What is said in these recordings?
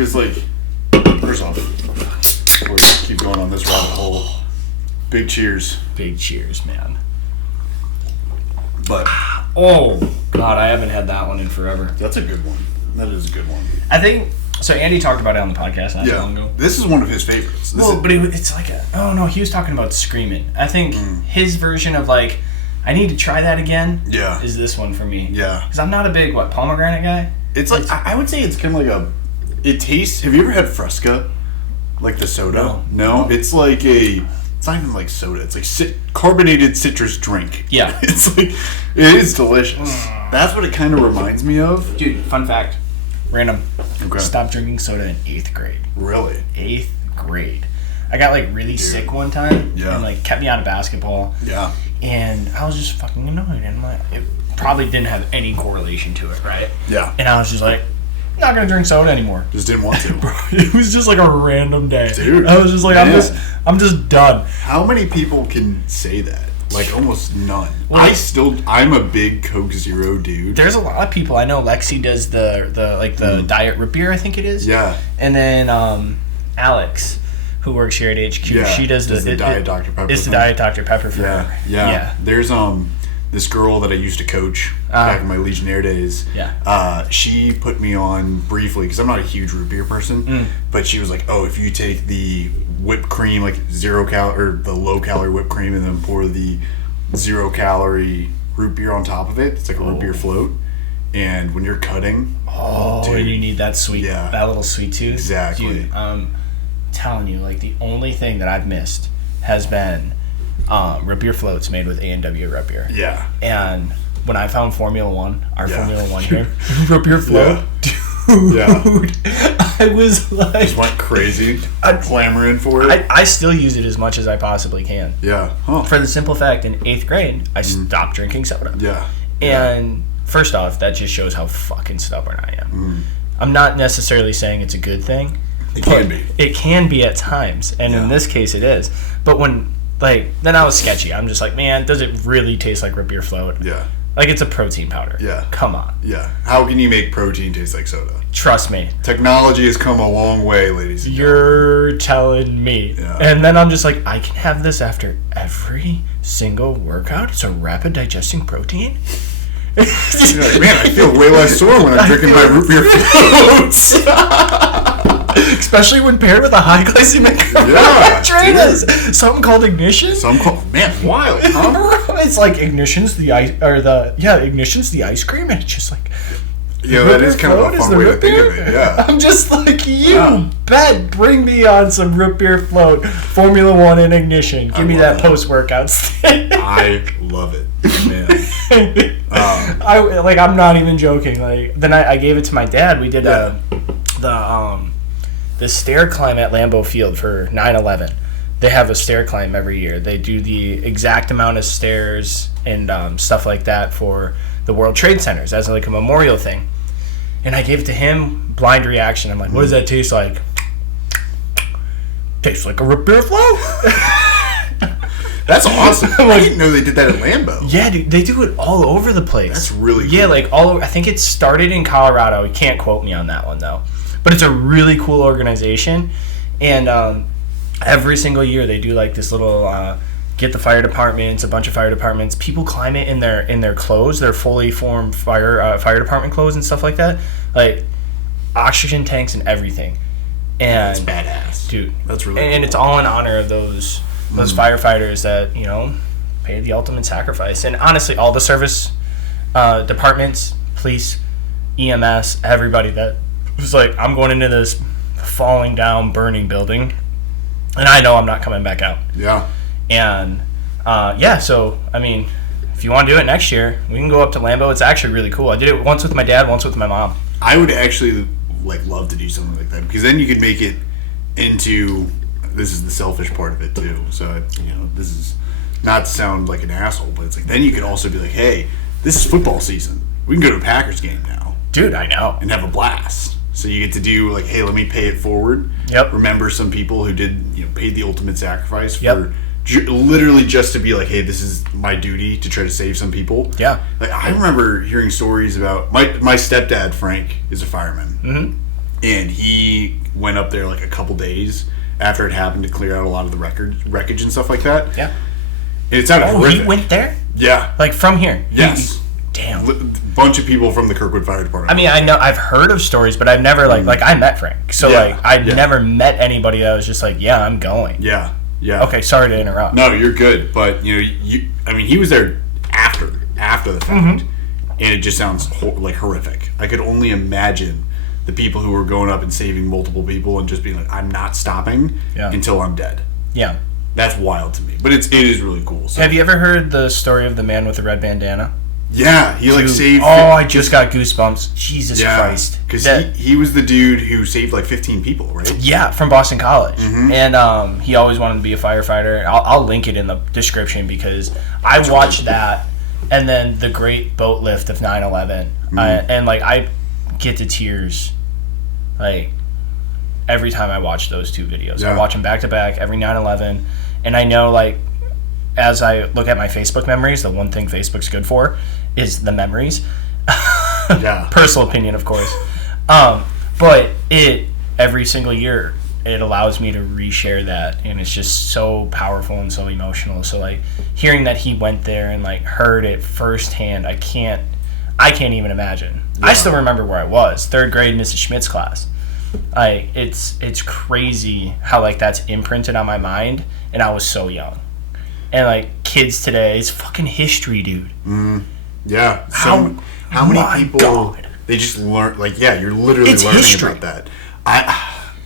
because like, first off, before we keep going on this rabbit hole, big cheers. Big cheers, man. But oh God, I haven't had that one in forever. that's a good one. That is a good one. I think so. Andy talked about it on the podcast not too long ago. This is one of his favorites. But it's like he was talking about screaming. I think his version of like, I need to try that again. Yeah. Is this one for me? Yeah. Because I'm not a big pomegranate guy. It's like I would say it's kind of like it tastes. Have you ever had Fresca? Like the soda? No. It's like it's not even like soda. It's like carbonated citrus drink. Yeah. It's like, it is delicious. That's what it kind of reminds me of. Dude, fun fact. Random. Okay. Stopped drinking soda in 8th grade. Really? 8th grade. I got like really sick one time. Yeah. And like kept me out of basketball. Yeah. And I was just fucking annoyed. And like, it probably didn't have any correlation to it, right? Yeah. And I was just like, not gonna drink soda anymore. Just didn't want to. It was just like a random day. Dude. I was just like, I'm just done. How many people can say that? Like almost none. Well, I'm a big Coke Zero dude. There's a lot of people. I know Lexi does the diet root beer, I think it is. Yeah. And then Alex, who works here at HQ, she does the Diet Dr. Pepper. It's the Diet Dr. Pepper for her. Yeah. There's this girl that I used to coach back in my Legionnaire days. Yeah. She put me on briefly because I'm not a huge root beer person, but she was like, "Oh, if you take the whipped cream, like or the low calorie whipped cream, and then pour the 0 calorie root beer on top of it, it's like a root beer float. And when you're cutting, dude, you need that sweet, that little sweet tooth. Exactly. Dude, I'm telling you, like the only thing that I've missed has been root beer floats made with A&W root beer. Yeah. And when I found Formula One, Formula One here, root beer float, dude, I was like, just went crazy, clamoring for it. I still use it as much as I possibly can. Yeah. Huh. For the simple fact, in 8th grade, I stopped drinking soda. Yeah. And first off, that just shows how fucking stubborn I am. I'm not necessarily saying it's a good thing. It can be. It can be at times, and in this case, it is. But when then I was sketchy. I'm just like, man, does it really taste like root beer float? Yeah. Like it's a protein powder. Yeah. Come on. Yeah. How can you make protein taste like soda? Trust me. Technology has come a long way, ladies and gentlemen. You're telling me. Yeah. And then I'm just like, I can have this after every single workout. It's a rapid digesting protein. You're like, man, I feel way less sore when I'm drinking my root beer floats. Especially when paired with a high glycemic carbohydrate. Something called ignition. Man, wild, huh? It's like ignition's the ice cream, and it's just like, yeah, that is kind of a fun way to think of it. Yeah, I'm just like, bet, bring me on some root beer float, Formula One and ignition. Give me that post-workout stick. I love it, man. I'm not even joking. Like, then I gave it to my dad. We did the stair climb at Lambeau Field for 9/11. They have a stair climb every year. They do the exact amount of stairs and stuff like that for the World Trade Centers as like a memorial thing. And I gave it to him, blind reaction. I'm like, what does that taste like? Tastes like a root beer float. That's awesome. I didn't know they did that at Lambeau. Yeah, dude, they do it all over the place. That's really cool. Yeah, like all over. I think it started in Colorado. You can't quote me on that one though. But it's a really cool organization, and every single year they do like this little get the fire departments, a bunch of fire departments. People climb it in their clothes, their fully formed fire department clothes and stuff like that, like oxygen tanks and everything. And that's badass, dude. That's really and cool. It's all in honor of those firefighters that paid the ultimate sacrifice. And honestly, all the service departments, police, EMS, everybody that was like, I'm going into this falling down, burning building, and I know I'm not coming back out. Yeah. And so I mean, if you want to do it next year, we can go up to Lambeau. It's actually really cool. I did it once with my dad, once with my mom. I would actually love to do something like that, because then you could make it into, this is the selfish part of it too. So this is not to sound like an asshole, but it's like, then you could also be like, hey, this is football season. We can go to a Packers game now. Dude, I know. And have a blast. So you get to do like, hey, let me pay it forward. Yep. Remember some people who did, paid the ultimate sacrifice for literally just to be like, hey, this is my duty to try to save some people. Yeah. Like, I remember hearing stories about my stepdad, Frank, is a fireman. and he went up there like a couple days after it happened to clear out a lot of the wreckage and stuff like that. Yeah. And it sounded horrific. He went there? Yeah. Like from here? Yes. Damn. Bunch of people from the Kirkwood Fire Department. I mean, I know I've heard of stories, but I've never like I met Frank, so I've never met anybody that was just like, yeah, I'm going. Yeah. Okay, sorry to interrupt. No, you're good, but I mean, he was there after the fact, and it just sounds like horrific. I could only imagine the people who were going up and saving multiple people and just being like, I'm not stopping until I'm dead. Yeah. That's wild to me, but it is really cool. So. Have you ever heard the story of the man with the red bandana? Yeah, he saved... I just got goosebumps. Jesus Christ. Because he was the dude who saved like 15 people, right? Yeah, from Boston College. And he always wanted to be a firefighter. I'll link it in the description because I watched that and then the great boat lift of 9/11. And like I get to tears like every time I watch those two videos. I watch them back to back every 9/11. And I know like as I look at my Facebook memories, the one thing Facebook's good for is the memories. Personal opinion, of course. But every single year, it allows me to reshare that, and it's just so powerful and so emotional. So like hearing that he went there and like heard it firsthand, I can't even imagine. I still remember where I was, 3rd grade, Mrs. Schmidt's class. It's crazy how like that's imprinted on my mind, and I was so young. And like kids today, it's fucking history, dude. Yeah. How many people they just learn? Like, you're literally learning history. About that.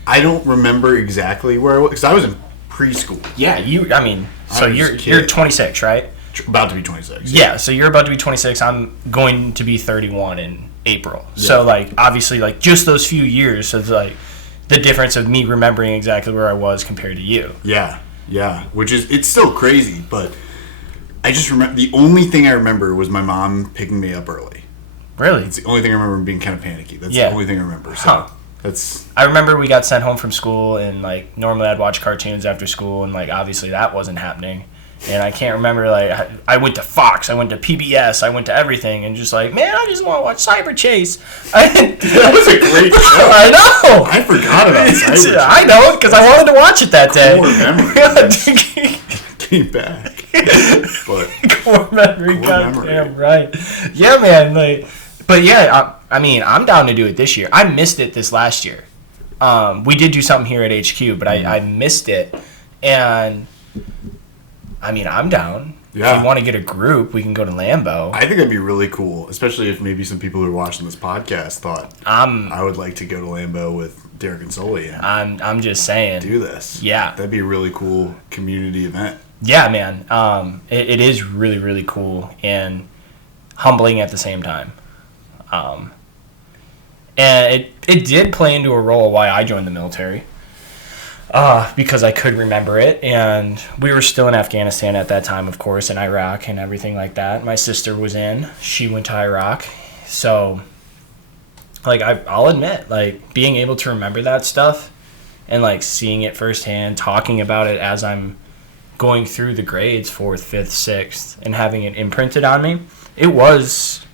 I don't remember exactly where I was because I was in preschool. Yeah, you're 26, right? About to be 26. Yeah, so you're about to be 26. I'm going to be 31 in April. Yeah. So like obviously like just those few years of like the difference of me remembering exactly where I was compared to you. Yeah, which is, it's still crazy, but I just remember, the only thing I remember was my mom picking me up early. Really? It's the only thing I remember being kind of panicky. That's the only thing I remember. So I remember we got sent home from school, and like normally I'd watch cartoons after school, and like obviously that wasn't happening. And I can't remember, like, I went to Fox, I went to PBS, I went to everything, and just like, man, I just want to watch Cyber Chase. That was a great show. I know. I forgot about Cyber Chase. I know, because I wanted to watch it that day. Core memory. Came back. But core memory, goddamn right. Yeah, man. Like, but yeah, I mean, I'm down to do it this year. I missed it this last year. We did do something here at HQ, but I missed it, and... I mean, I'm down. Yeah. If you want to get a group, we can go to Lambeau. I think that'd be really cool, especially if maybe some people who are watching this podcast thought I would like to go to Lambeau with Derek and Sully. And I'm just saying. Do this. Yeah. That'd be a really cool community event. Yeah, man. It is really, really cool and humbling at the same time. And it did play into a role why I joined the military. Because I could remember it, and we were still in Afghanistan at that time, of course, in Iraq and everything like that. My sister was she went to Iraq, so, like, I'll admit, like, being able to remember that stuff and, like, seeing it firsthand, talking about it as I'm going through the grades, 4th, 5th, 6th, and having it imprinted on me, it was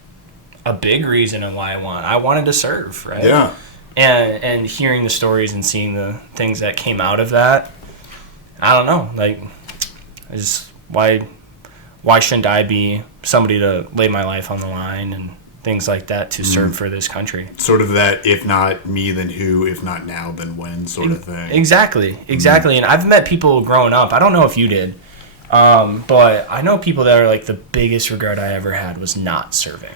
a big reason on why I wanted to serve, right? Yeah. And hearing the stories and seeing the things that came out of that, I don't know. Like, why shouldn't I be somebody to lay my life on the line and things like that to serve for this country? Sort of that, if not me, then who? If not now, then when? Sort of thing. Exactly. And I've met people growing up. I don't know if you did, but I know people that are like the biggest regret I ever had was not serving.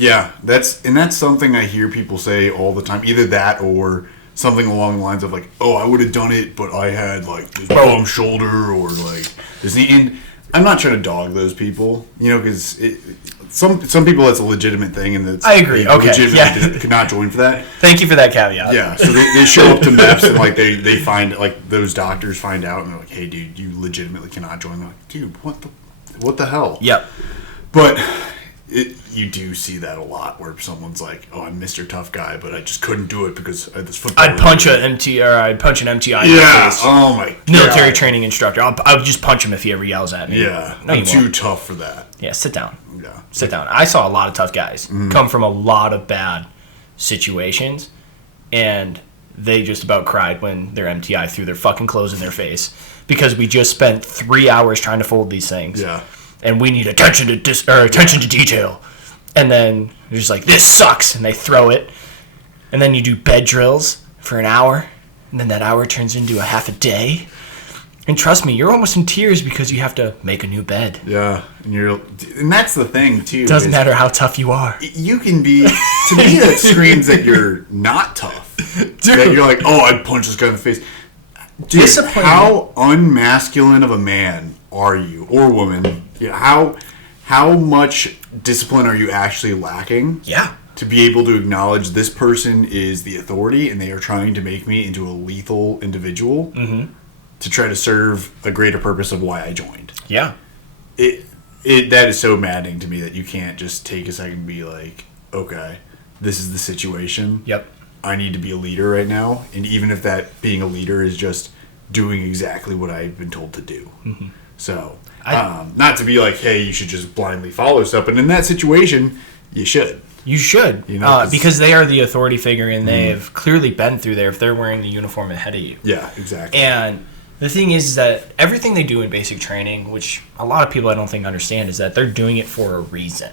Yeah, that's something I hear people say all the time. Either that or something along the lines of like, "Oh, I would have done it, but I had like this bum shoulder or like this knee." And I'm not trying to dog those people, because some people that's a legitimate thing, and that's I agree. Legitimately could not join for that. Thank you for that caveat. Yeah, so they show up to MEPS and like they find like those doctors find out and they're like, "Hey, dude, you legitimately cannot join." They're like, "Dude, what the hell?" Yep. But you do see that a lot where someone's like, "Oh, I'm Mr. Tough Guy, but I just couldn't do it because I had this football." I'd punch an MTI in the face. Oh my God. Military training instructor. I would just punch him if he ever yells at me. Yeah, no, I'm too tough for that. Yeah, sit down. Yeah, sit down. I saw a lot of tough guys come from a lot of bad situations, and they just about cried when their MTI threw their fucking clothes in their face because we just spent 3 hours trying to fold these things. Yeah. And we need attention to detail. And then they're just like, this sucks, and they throw it. And then you do bed drills for an hour, and then that hour turns into a half a day. And trust me, you're almost in tears because you have to make a new bed. Yeah, and that's the thing too. Doesn't matter how tough you are. You can be, to me that screams that you're not tough. Dude. That you're like, oh, I'd punch this guy in the face. Dude, how unmasculine of a man are you, or woman? Yeah, how much discipline are you actually lacking? Yeah. To be able to acknowledge this person is the authority and they are trying to make me into a lethal individual to try to serve a greater purpose of why I joined. Yeah. That is so maddening to me that you can't just take a second and be like, okay, this is the situation. Yep. I need to be a leader right now. And even if that being a leader is just doing exactly what I've been told to do. Mm-hmm. So, not to be like, hey, you should just blindly follow stuff. But in that situation, you should. You should, because they are the authority figure and they have clearly been through there if they're wearing the uniform ahead of you. Yeah, exactly. And the thing is that everything they do in basic training, which a lot of people I don't think understand, is that they're doing it for a reason,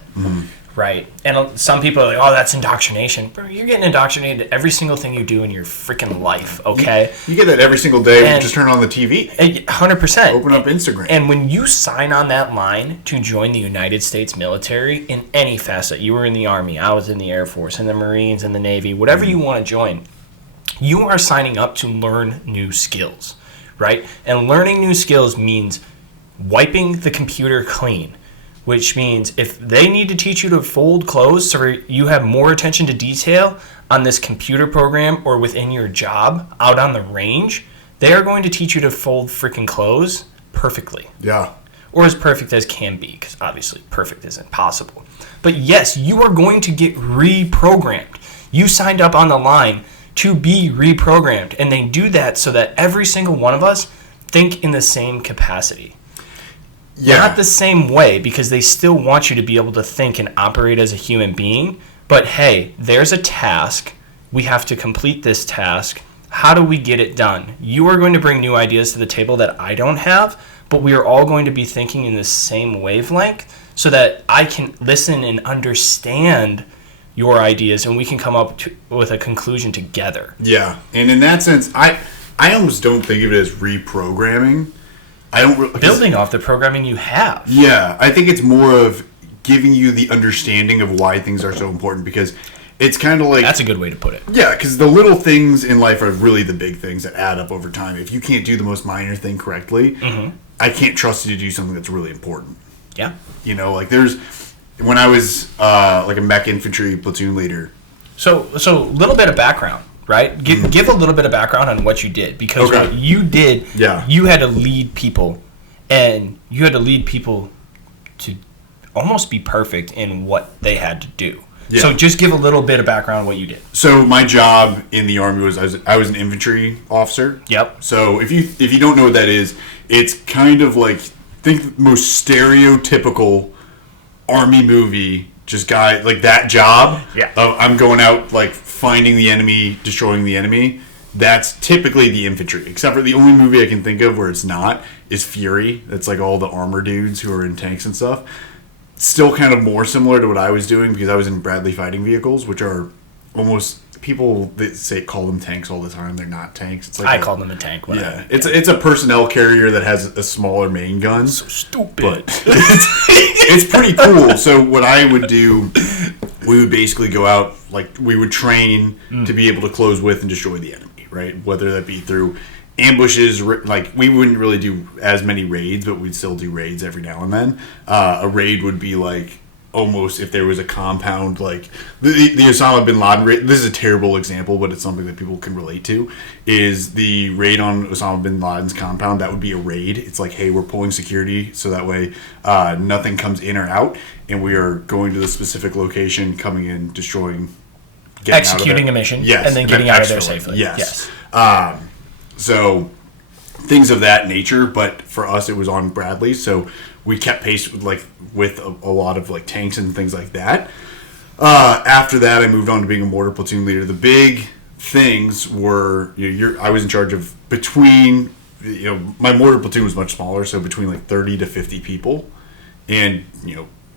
right? And some people are like, oh, that's indoctrination. But you're getting indoctrinated every single thing you do in your freaking life, okay? You get that every single day when you just turn on the TV. 100%. Open up Instagram. And when you sign on that line to join the United States military in any facet, you were in the Army, I was in the Air Force, in the Marines, in the Navy, whatever you want to join, you are signing up to learn new skills, right? And learning new skills means wiping the computer clean, which means if they need to teach you to fold clothes so you have more attention to detail on this computer program or within your job out on the range, they are going to teach you to fold freaking clothes perfectly. Yeah. Or as perfect as can be, because obviously perfect isn't possible. But yes, you are going to get reprogrammed. You signed up on the line to be reprogrammed, and they do that so that every single one of us think in the same capacity. Yeah. Not the same way, because they still want you to be able to think and operate as a human being. But hey, there's a task. We have to complete this task. How do we get it done? You are going to bring new ideas to the table that I don't have, but we are all going to be thinking in the same wavelength so that I can listen and understand your ideas and we can come up with a conclusion together. Yeah, and in that sense, I almost don't think of it as reprogramming. I don't building off the programming you have. Yeah, I think it's more of giving you the understanding of why things are so important, because it's kind of like... That's a good way to put it. Yeah, because the little things in life are really the big things that add up over time. If you can't do the most minor thing correctly, I can't trust you to do something that's really important. Yeah. You know, like there's... When I was like a mech infantry platoon leader... So a little bit of background. Right? Give a little bit of background on what you did. Because what you did, you had to lead people. And you had to lead people to almost be perfect in what they had to do. Yeah. So just give a little bit of background on what you did. So my job in the Army was I was an infantry officer. Yep. So if you don't know what that is, it's kind of like, think the most stereotypical Army movie, just guy, like that job. Yeah. Of I'm going out, like, finding the enemy, destroying the enemy. That's typically the infantry. Except for the only movie I can think of where it's not is Fury. That's like all the armor dudes who are in tanks and stuff. Still kind of more similar to what I was doing because I was in Bradley fighting vehicles, which are almost... People that call them tanks all the time. They're not tanks. It's like I call them a tank. Whatever. Yeah, it's a personnel carrier that has a smaller main gun. So stupid. But it's pretty cool. So what I would do, we would basically go out, like we would train to be able to close with and destroy the enemy, right? Whether that be through ambushes, like we wouldn't really do as many raids, but we'd still do raids every now and then. A raid would be like, almost if there was a compound, like the Osama bin Laden raid. This is a terrible example, but it's something that people can relate to. Is the raid on Osama bin Laden's compound? That would be a raid. It's like, hey, we're pulling security so that way nothing comes in or out, and we are going to the specific location, coming in, destroying, executing a mission, yes, and then getting out of there safely. Yes. So things of that nature, but for us it was on Bradley, so we kept pace with a lot of like tanks and things like that. After that, I moved on to being a mortar platoon leader. The big things were, I was in charge of between, my mortar platoon was much smaller, so between like 30 to 50 people. And,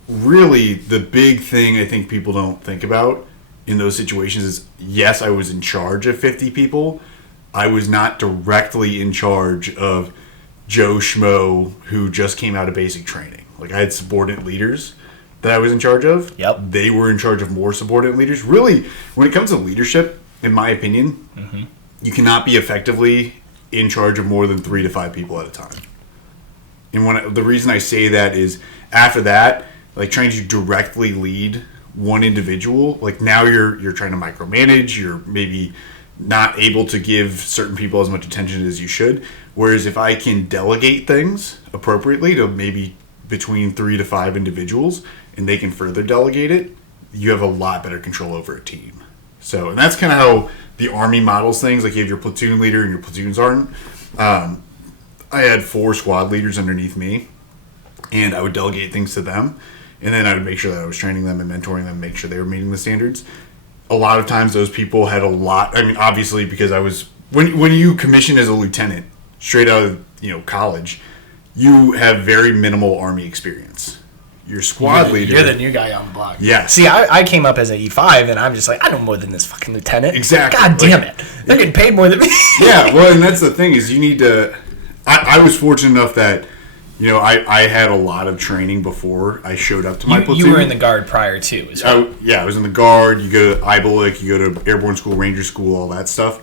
really the big thing I think people don't think about in those situations is, yes, I was in charge of 50 people. I was not directly in charge of Joe Schmo who just came out of basic training. Like, I had subordinate leaders that I was in charge of. Yep. They were in charge of more subordinate leaders. Really, when it comes to leadership, in my opinion, you cannot be effectively in charge of more than 3 to 5 people at a time. And the reason I say that is, after that, like, trying to directly lead one individual, like, now you're trying to micromanage, you're maybe not able to give certain people as much attention as you should. Whereas if I can delegate things appropriately to maybe between 3 to 5 individuals, and they can further delegate it, you have a lot better control over a team. So, and that's kind of how the Army models things. Like, you have your platoon leader and your platoon sergeant. I had 4 squad leaders underneath me, and I would delegate things to them. And then I would make sure that I was training them and mentoring them, make sure they were meeting the standards. A lot of times those people had a lot, I mean, obviously, because I was, when you commission as a lieutenant, straight out of, college, you have very minimal Army experience. Your squad leader. You're the new guy on the block. Yeah. See, I came up as an E5, and I'm just like, I know more than this fucking lieutenant. Exactly. God damn it. They're getting paid more than me. Yeah, well, and that's the thing is you need to, I was fortunate enough that, I had a lot of training before I showed up to my platoon. You were in the Guard prior, too. I was in the Guard. You go to IBOLIC, you go to Airborne School, Ranger School, all that stuff.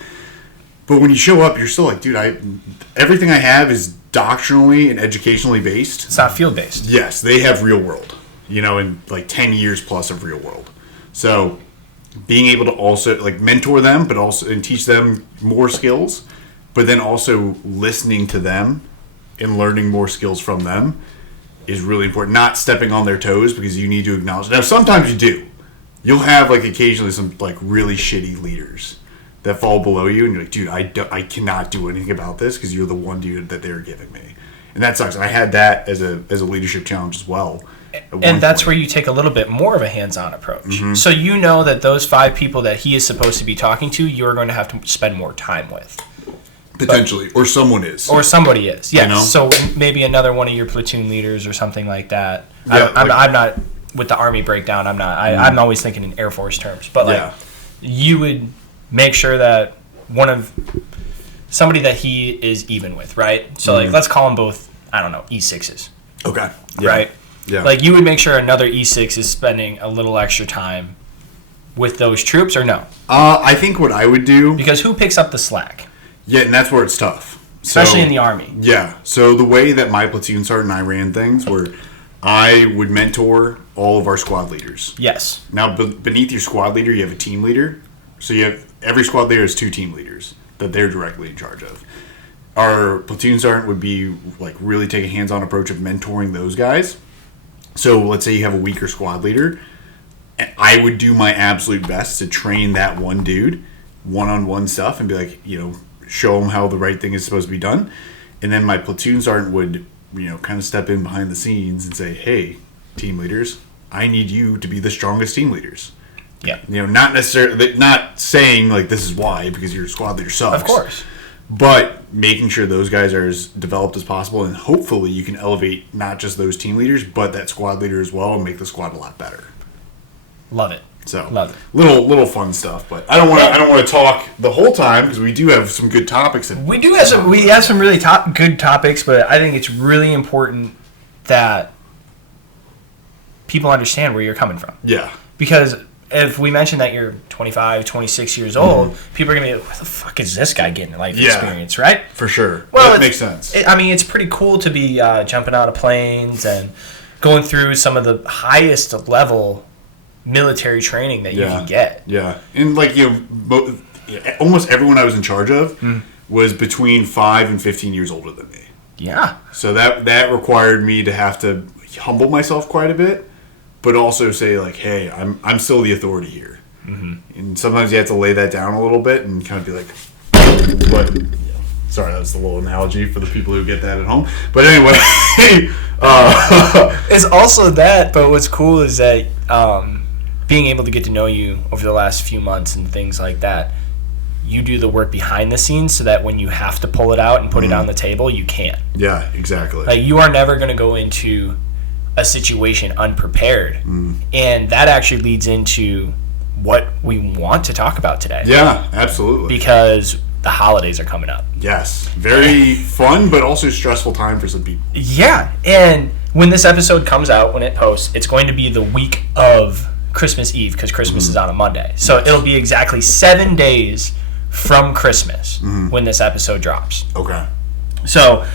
But when you show up, you're still like, dude, everything I have is doctrinally and educationally based. It's not field-based. Yes, they have real world, in like 10 years plus of real world. So being able to also like mentor them, but also and teach them more skills, but then also listening to them and learning more skills from them is really important. Not stepping on their toes, because you need to acknowledge. Now, sometimes you do. You'll have like occasionally some like really shitty leaders that fall below you, and you're like, dude, I cannot do anything about this because you're the one dude that they're giving me, and that sucks. And I had that as a leadership challenge as well. And that's where you take a little bit more of a hands-on approach. So you know that those 5 people that he is supposed to be talking to, you're going to have to spend more time with. Potentially, or someone is. Or somebody is, yes. So maybe another one of your platoon leaders or something like that. Yeah, I'm not, with the Army breakdown, I'm not. I'm always thinking in Air Force terms. But you would make sure that somebody that he is even with, right? So like, let's call them both, I don't know, E6s. Okay. Yeah. Right? Yeah. Like, you would make sure another E6 is spending a little extra time with those troops, or no? I think what I would do... Because who picks up the slack? Yeah, and that's where it's tough. Especially in the Army. Yeah. So the way that my platoon sergeant and I ran things were I would mentor all of our squad leaders. Yes. Now, beneath your squad leader, you have a team leader. So you have every squad leader has 2 team leaders that they're directly in charge of. Our platoon sergeant would be like really take a hands-on approach of mentoring those guys. So let's say you have a weaker squad leader, and I would do my absolute best to train that one dude one-on-one stuff and be like, show them how the right thing is supposed to be done. And then my platoon sergeant would, kind of step in behind the scenes and say, hey, team leaders, I need you to be the strongest team leaders. Yeah. Not necessarily, not saying like this is why, because your squad leader sucks. Of course. But making sure those guys are as developed as possible, and hopefully you can elevate not just those team leaders, but that squad leader as well, and make the squad a lot better. Love it. So love it. Little fun stuff, but I don't want to talk the whole time because we do have some good topics. We have some really good topics, but I think it's really important that people understand where you're coming from. Yeah. Because if we mention that you're 25, 26 years old, people are going to be like, what the fuck is this guy getting life experience, right? For sure. Well, that makes sense. It's pretty cool to be jumping out of planes and going through some of the highest level military training that you can get. Yeah. And like, almost everyone I was in charge of was between 5 and 15 years older than me. Yeah. So that required me to have to humble myself quite a bit, but also say like, hey, I'm still the authority here. And sometimes you have to lay that down a little bit and kind of be like, what? Sorry, that was the little analogy for the people who get that at home. But anyway, it's also that. But what's cool is that being able to get to know you over the last few months and things like that, you do the work behind the scenes so that when you have to pull it out and put it on the table, you can. Yeah, exactly. Like, you are never going to go into a situation unprepared. And that actually leads into what we want to talk about today. Yeah, absolutely. Because the holidays are coming up. Yes. Very fun, but also stressful time for some people. Yeah. And when this episode comes out, when it posts, it's going to be the week of Christmas Eve, because Christmas is on a Monday. So it'll be exactly 7 days from Christmas when this episode drops. Okay. So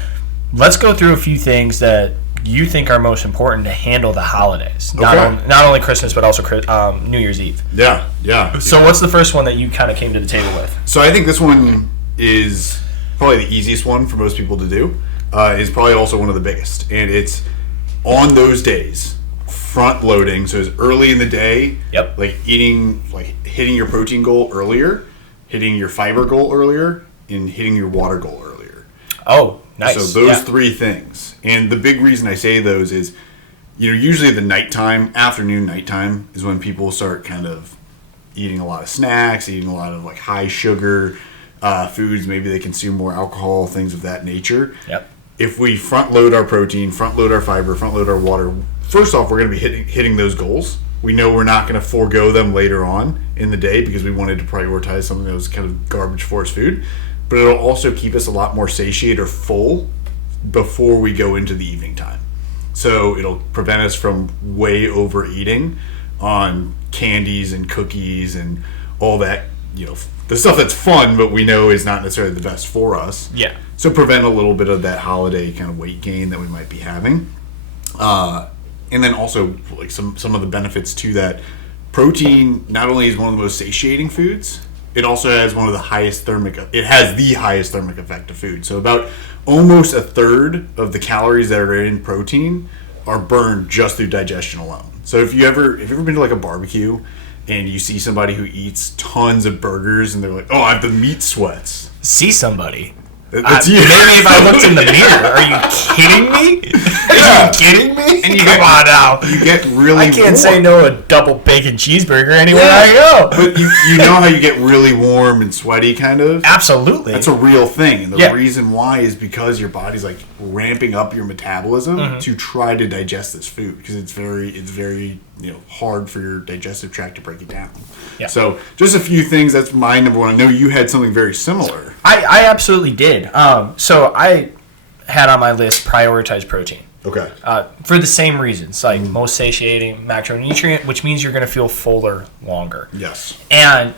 let's go through a few things that you think are most important to handle the holidays. Okay. Not only Christmas, but also New Year's Eve. Yeah. So what's the first one that you kind of came to the table with? So I think this one is probably the easiest one for most people to do. Is probably also one of the biggest. And it's on those days, front loading. So it's early in the day. Yep. Like hitting your protein goal earlier, hitting your fiber goal earlier, and hitting your water goal earlier. Oh, nice. So those three things. And the big reason I say those is, usually the nighttime is when people start kind of eating a lot of snacks, eating a lot of like high sugar foods. Maybe they consume more alcohol, things of that nature. Yep. If we front load our protein, front load our fiber, front load our water, first off, we're going to be hitting those goals. We know we're not going to forego them later on in the day because we wanted to prioritize something that was kind of garbage for us food. But it'll also keep us a lot more satiated or full before we go into the evening time. So it'll prevent us from way overeating on candies and cookies and all that, the stuff that's fun, but we know is not necessarily the best for us. Yeah. So prevent a little bit of that holiday kind of weight gain that we might be having. And then also like some of the benefits to that. Protein not only is one of the most satiating foods, it also has the highest thermic effect of food. So about almost a third of the calories that are in protein are burned just through digestion alone. So if you ever been to like a barbecue and you see somebody who eats tons of burgers and they're like, oh, I have the meat sweats. See somebody. That's you. Maybe if I looked in the mirror. Are you kidding me? Are you kidding me? And Come on now. You get really I can't warm. say no to a double bacon cheeseburger anywhere I go. But you know how you get really warm and sweaty kind of? Absolutely. That's a real thing. And the reason why is because your body's like ramping up your metabolism to try to digest this food because it's very hard for your digestive tract to break it down. Yeah. So just a few things. That's my number one. I know you had something very similar. I absolutely did. So I had on my list prioritize protein. Okay. For the same reasons, like most satiating macronutrient, which means you're going to feel fuller longer. Yes. And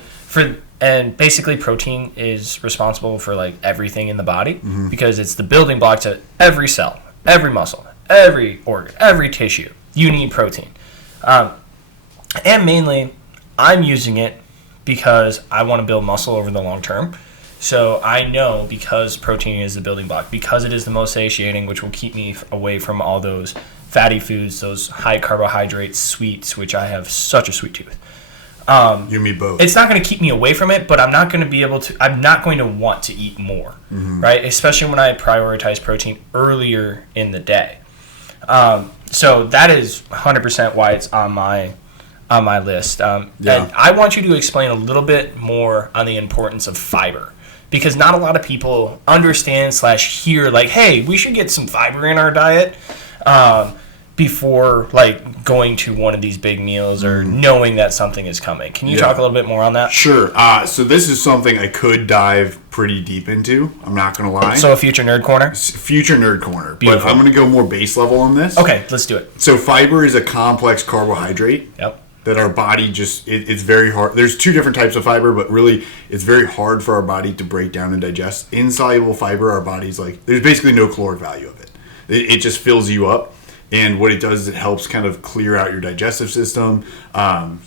basically protein is responsible for like everything in the body because it's the building block to every cell, every muscle, every organ, every tissue. You need protein. And mainly I'm using it because I want to build muscle over the long term. So I know because protein is the building block, because it is the most satiating, which will keep me away from all those fatty foods, those high carbohydrate sweets, which I have such a sweet tooth. You and me both. It's not going to keep me away from it, but I'm not going to want to eat more, right? Especially when I prioritize protein earlier in the day. So that is 100% why it's on my list. And I want you to explain a little bit more on the importance of fiber. Because not a lot of people understand / hear like, hey, we should get some fiber in our diet before like going to one of these big meals or knowing that something is coming. Can you talk a little bit more on that? Sure. So this is something I could dive pretty deep into. I'm not going to lie. So a future nerd corner? Future nerd corner. Beautiful. But I'm going to go more base level on this. Okay, let's do it. So fiber is a complex carbohydrate. Yep. That our body it's very hard. There's two different types of fiber, but really it's very hard for our body to break down and digest. Insoluble fiber, our body's like, there's basically no caloric value of it. It just fills you up. And what it does is it helps kind of clear out your digestive system. I'm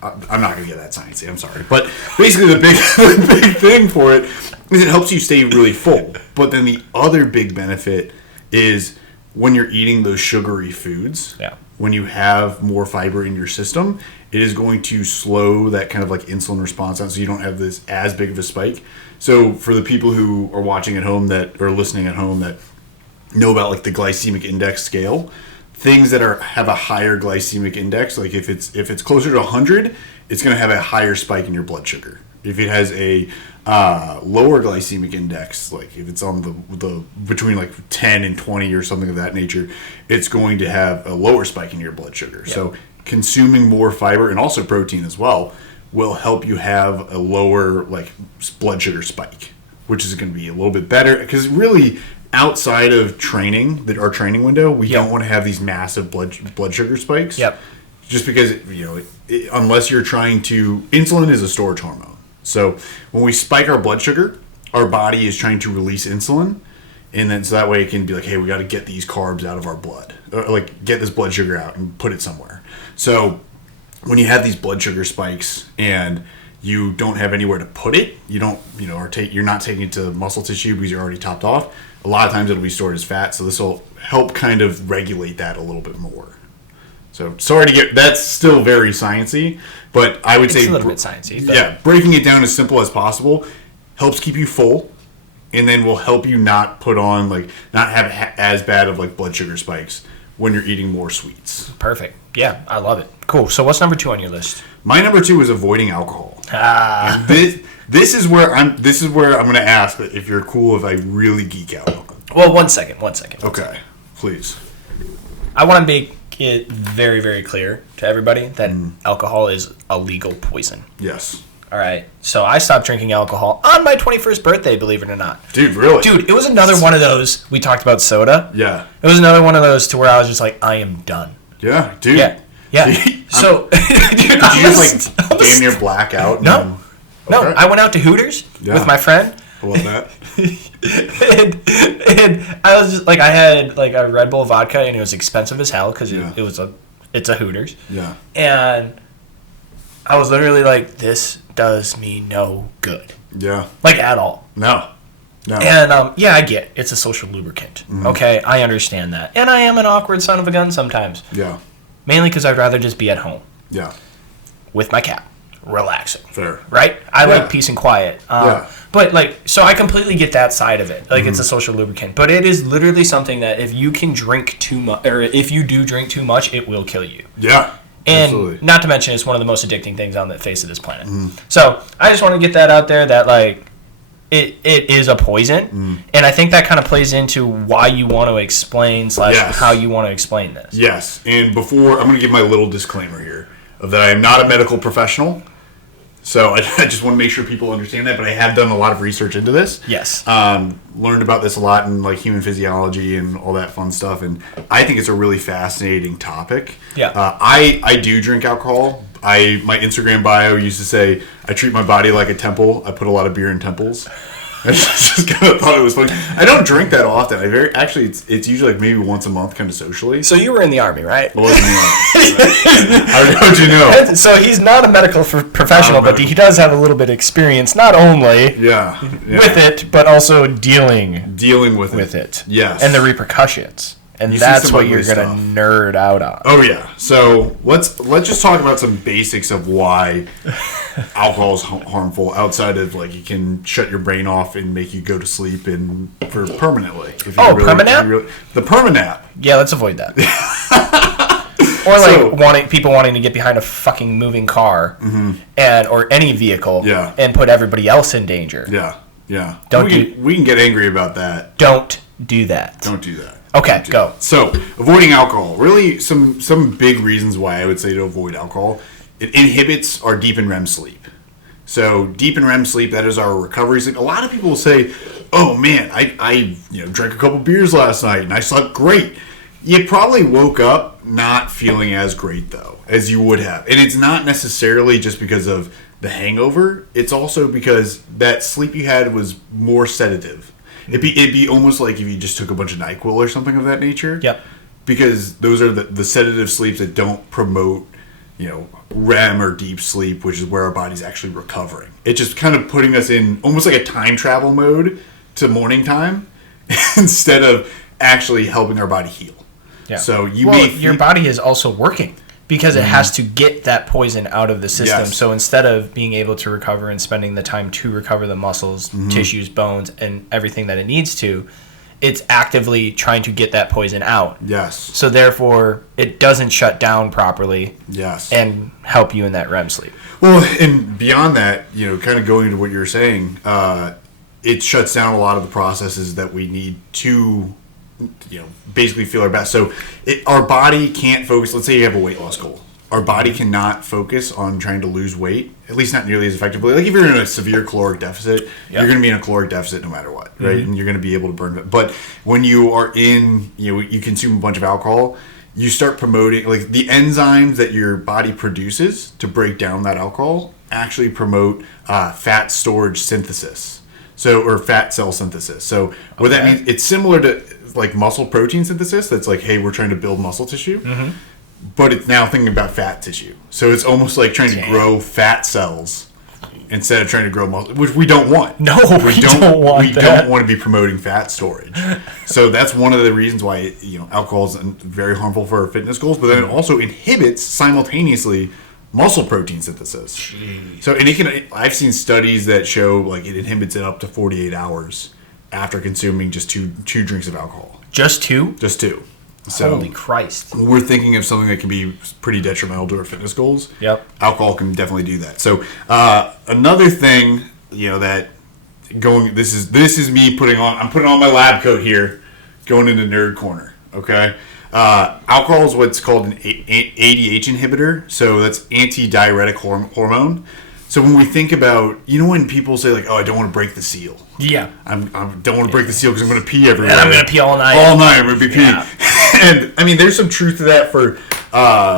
not going to get that sciencey, I'm sorry. But basically the big thing for it is it helps you stay really full. But then the other big benefit is when you're eating those sugary foods, when you have more fiber in your system, it is going to slow that kind of like insulin response down so you don't have this as big of a spike. So for the people who are watching at home or listening at home that know about like the glycemic index scale, things that have a higher glycemic index, like if it's closer to 100, it's going to have a higher spike in your blood sugar. if it has a lower glycemic index, like if it's on the between like 10 and 20 or something of that nature, it's going to have a lower spike in your blood sugar. Yep. So consuming more fiber and also protein as well will help you have a lower like blood sugar spike, which is going to be a little bit better because really outside of training, our training window, we don't want to have these massive blood sugar spikes. Yep. Just because unless you're trying to, insulin is a storage hormone. So when we spike our blood sugar, our body is trying to release insulin, and then so that way it can be like, hey, we got to get these carbs out of our blood, or like get this blood sugar out and put it somewhere. So when you have these blood sugar spikes and you don't have anywhere to put it, you don't, you're not taking it to muscle tissue because you're already topped off. A lot of times it'll be stored as fat, so this will help kind of regulate that a little bit more. So sorry to get, that's still very sciencey, but I would say it's a little bit sciencey. But. Yeah, breaking it down as simple as possible helps keep you full, and then will help you not put on not have as bad of blood sugar spikes when you're eating more sweets. Perfect. Yeah, I love it. Cool. So what's number 2 on your list? My number 2 is avoiding alcohol. This is where I'm going to ask if you're cool if I really geek out. Well, one second. Okay, please. I want to make it very, very clear to everybody that alcohol is a legal poison. Yes. All right. So I stopped drinking alcohol on my 21st birthday, believe it or not. Dude, really? Dude, it was another one of those. We talked about soda. Yeah. It was another one of those to where I was just like, I am done. Yeah, dude. Yeah. So, dude, did you just damn near black out? No. No, I went out to Hooters with my friend. I love that. and I was just I had a Red Bull vodka, and it was expensive as hell because it's a Hooters. Yeah. And I was literally like, this does me no good. Yeah. At all. No. And I get it's a social lubricant. Mm-hmm. Okay, I understand that, and I am an awkward son of a gun sometimes. Yeah. Mainly because I'd rather just be at home. Yeah. With my cat. Relaxing. Fair. Right? I like peace and quiet. But so I completely get that side of it. It's a social lubricant. But it is literally something that if you can drink too much, or if you do drink too much, it will kill you. Yeah. And absolutely. Not to mention it's one of the most addicting things on the face of this planet. So I just want to get that out there that it is a poison. And I think that kind of plays into why you want to explain how you want to explain this. Yes. And before, I'm going to give my little disclaimer here of that I am not a medical professional. So I just want to make sure people understand that, but I have done a lot of research into this. Yes. Learned about this a lot in human physiology and all that fun stuff, and I think it's a really fascinating topic. Yeah. I do drink alcohol. My Instagram bio used to say, I treat my body like a temple. I put a lot of beer in temples. I just kind of thought it was funny. I don't drink that often. It's usually maybe once a month, kind of socially. So you were in the Army, right? How'd you know? So he's not a medical professional, but he does have a little bit of experience, not only with it, but also dealing with it. Yes. And the repercussions. And that's what you're going to nerd out on. Oh, yeah. So let's just talk about some basics of why alcohol is harmful outside of it can shut your brain off and make you go to sleep for permanently. Permanap? The permanap. Yeah, let's avoid that. Or people wanting to get behind a fucking moving car or any vehicle and put everybody else in danger. Yeah, yeah. We can get angry about that. Don't do that. Don't do that. Okay, go. So, avoiding alcohol. Really, some big reasons why I would say to avoid alcohol. It inhibits our deep and REM sleep. So, deep and REM sleep, that is our recovery sleep. A lot of people will say, oh man, I drank a couple beers last night and I slept great. You probably woke up not feeling as great, though, as you would have. And it's not necessarily just because of the hangover. It's also because that sleep you had was more sedative. It'd be almost like if you just took a bunch of NyQuil or something of that nature. Yep. Because those are the sedative sleeps that don't promote, REM or deep sleep, which is where our body's actually recovering. It's just kind of putting us in almost like a time travel mode to morning time instead of actually helping our body heal. Yeah. So your body is also working. Because it has to get that poison out of the system. Yes. So instead of being able to recover and spending the time to recover the muscles, tissues, bones, and everything that it needs to, it's actively trying to get that poison out. Yes. So therefore, it doesn't shut down properly. Yes. And help you in that REM sleep. Well, and beyond that, kind of going to what you're saying, it shuts down a lot of the processes that we need to, basically feel our best. So our body can't focus. Let's say you have a weight loss goal. Our body cannot focus on trying to lose weight, at least not nearly as effectively. Like if you're in a severe caloric deficit, you're going to be in a caloric deficit no matter what, right? And you're going to be able to burn it. But when you are in, you consume a bunch of alcohol, you start promoting, like the enzymes that your body produces to break down that alcohol actually promote fat storage synthesis. Or fat cell synthesis. So what that means, it's similar to like muscle protein synthesis. That's like, hey, we're trying to build muscle tissue. But it's now thinking about fat tissue. So it's almost like trying to grow fat cells instead of trying to grow muscle, which we don't want. No, we don't want that. We don't want to be promoting fat storage. So that's one of the reasons why alcohol is very harmful for our fitness goals. But then it also inhibits simultaneously muscle protein synthesis. Jeez. So and I've seen studies that show like it inhibits it up to 48 hours after consuming just two drinks of alcohol. Just two? Just two. So holy Christ. We're thinking of something that can be pretty detrimental to our fitness goals. Yep. Alcohol can definitely do that. So another thing, that this is me putting on my lab coat here, going into nerd corner. Okay. Alcohol is what's called an ADH inhibitor. So that's antidiuretic hormone. So when we think about, when people say like, oh, I don't want to break the seal. Yeah. I don't want to break the seal because I'm going to pee everywhere. And I'm going to pee all night. All night I'm going to be peeing. And I mean, there's some truth to that for.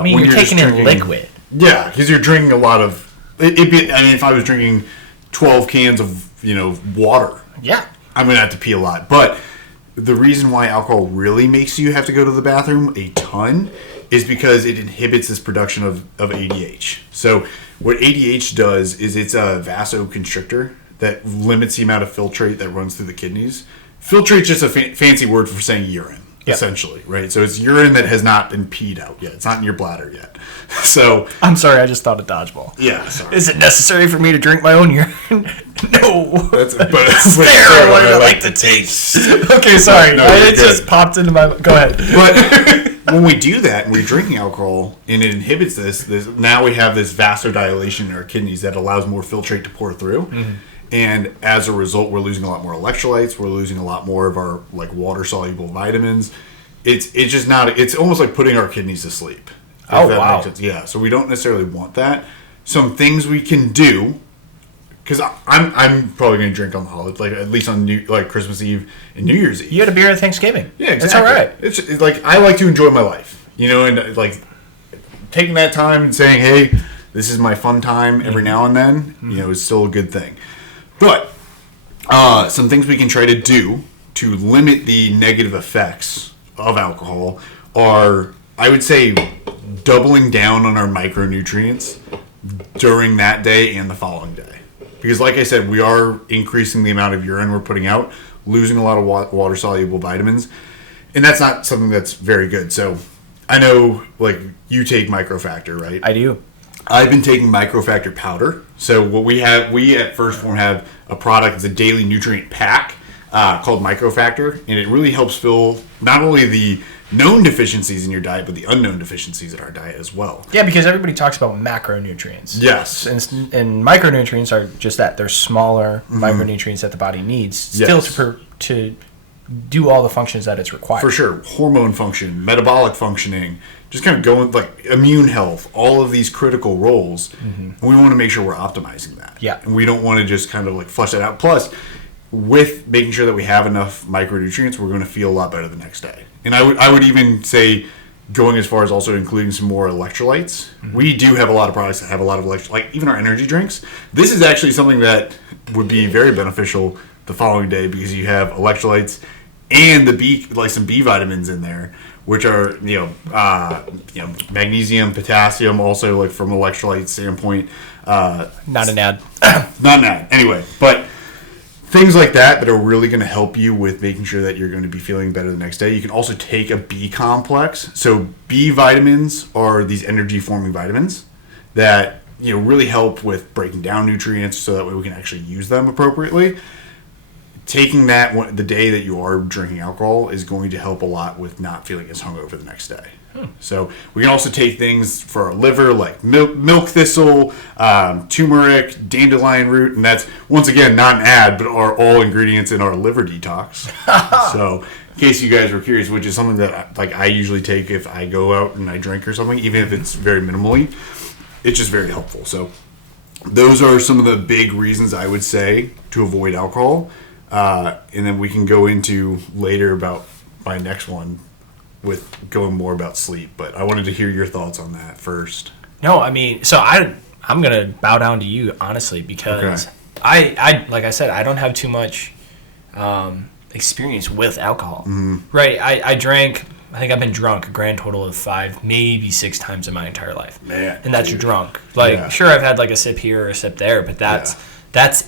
When you're taking in liquid. Yeah, because you're drinking a lot of. If I was drinking 12 cans of, water. Yeah. I'm going to have to pee a lot. But the reason why alcohol really makes you have to go to the bathroom a ton is because it inhibits this production of ADH. So what ADH does is it's a vasoconstrictor that limits the amount of filtrate that runs through the kidneys. Filtrate's just a fancy word for saying urine, essentially, right? So it's urine that has not been peed out yet. It's not in your bladder yet. So I'm sorry, I just thought of dodgeball. Yeah, sorry. Is it necessary for me to drink my own urine? No. But stair, what I like the taste. Okay, sorry. It just popped into my. Go ahead. But when we do that and we're drinking alcohol and it inhibits this, now we have this vasodilation in our kidneys that allows more filtrate to pour through. And as a result, we're losing a lot more electrolytes. We're losing a lot more of our like water soluble vitamins. It's just not. It's almost like putting our kidneys to sleep. Oh wow! Yeah. So we don't necessarily want that. Some things we can do, because I'm probably going to drink on the holiday, like at least on Christmas Eve and New Year's Eve. You had a beer at Thanksgiving. Yeah, exactly. It's all right. It's like I like to enjoy my life, and like taking that time and saying, hey, this is my fun time every now and then. Is still a good thing. But some things we can try to do to limit the negative effects of alcohol are, I would say, doubling down on our micronutrients during that day and the following day. Because like I said, we are increasing the amount of urine we're putting out, losing a lot of water-soluble vitamins, and that's not something that's very good. So I know, like, you take Microfactor, right? I do. I've been taking Microfactor powder. So what we at First Form have a product, it's a daily nutrient pack called Microfactor, and it really helps fill not only the known deficiencies in your diet, but the unknown deficiencies in our diet as well. Yeah, because everybody talks about macronutrients. Yes. And micronutrients are just that. They're smaller micronutrients that the body needs still to do all the functions that it's required. For sure. Hormone function, metabolic functioning, just kind of going like immune health, all of these critical roles. And we want to make sure we're optimizing that. Yeah. And we don't want to just kind of like flush that out. Plus, with making sure that we have enough micronutrients, we're going to feel a lot better the next day. And I would even say going as far as also including some more electrolytes. We do have a lot of products that have a lot of electrolytes, like even our energy drinks. This is actually something that would be very beneficial the following day because you have electrolytes and some B vitamins in there, which are magnesium, potassium, also like from electrolyte standpoint. Not an ad. Not an ad. Anyway, but things like that are really going to help you with making sure that you're going to be feeling better the next day. You can also take a B complex. So B vitamins are these energy forming vitamins that really help with breaking down nutrients so that way we can actually use them appropriately. taking that the day that you are drinking alcohol is going to help a lot with not feeling as hungover the next day. So we can also take things for our liver like milk thistle, turmeric, dandelion root, and that's, once again, not an ad, but are all ingredients in our liver detox. So in case you guys were curious, which is something that I usually take if I go out and I drink or something, even if it's very minimally, it's just very helpful. So those are some of the big reasons I would say to avoid alcohol. And then we can go into later about my next one with going more about sleep. But I wanted to hear your thoughts on that first. No, I mean, so I'm going to bow down to you, honestly, because I like I said, I don't have too much experience with alcohol. Right? I drank, I think I've been drunk a grand total of 5, maybe 6 times in my entire life. Man. And that's drunk. Like, sure, I've had like a sip here or a sip there, but that's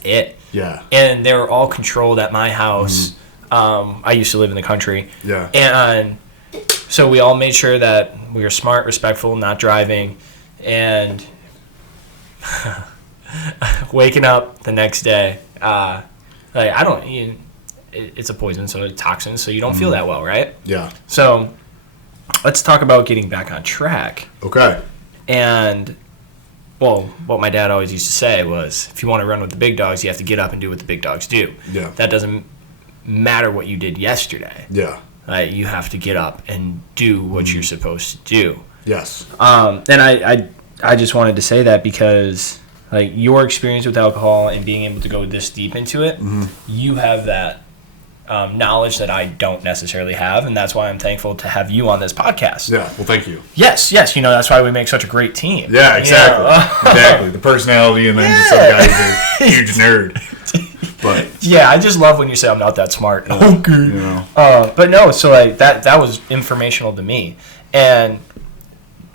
it. Yeah. And they were all controlled at my house. I used to live in the country. Yeah. And so we all made sure that we were smart, respectful, not driving, and waking up the next day. It's a poison, so it's toxin, so you don't feel that well, right? Yeah. So let's talk about getting back on track. Okay. And, well, what my dad always used to say was, if you want to run with the big dogs, you have to get up and do what the big dogs do. Yeah. That doesn't matter what you did yesterday. Yeah. You have to get up and do what you're supposed to do. Yes. And I just wanted to say that because, like, your experience with alcohol and being able to go this deep into it, you have that knowledge that I don't necessarily have, and that's why I'm thankful to have you on this podcast. Yeah, well, thank you. Yes, that's why we make such a great team. Yeah, exactly. Exactly. The personality and then just some guy's a huge nerd. But yeah, I just love when you say I'm not that smart. Okay. You know. But no, so like that was informational to me, and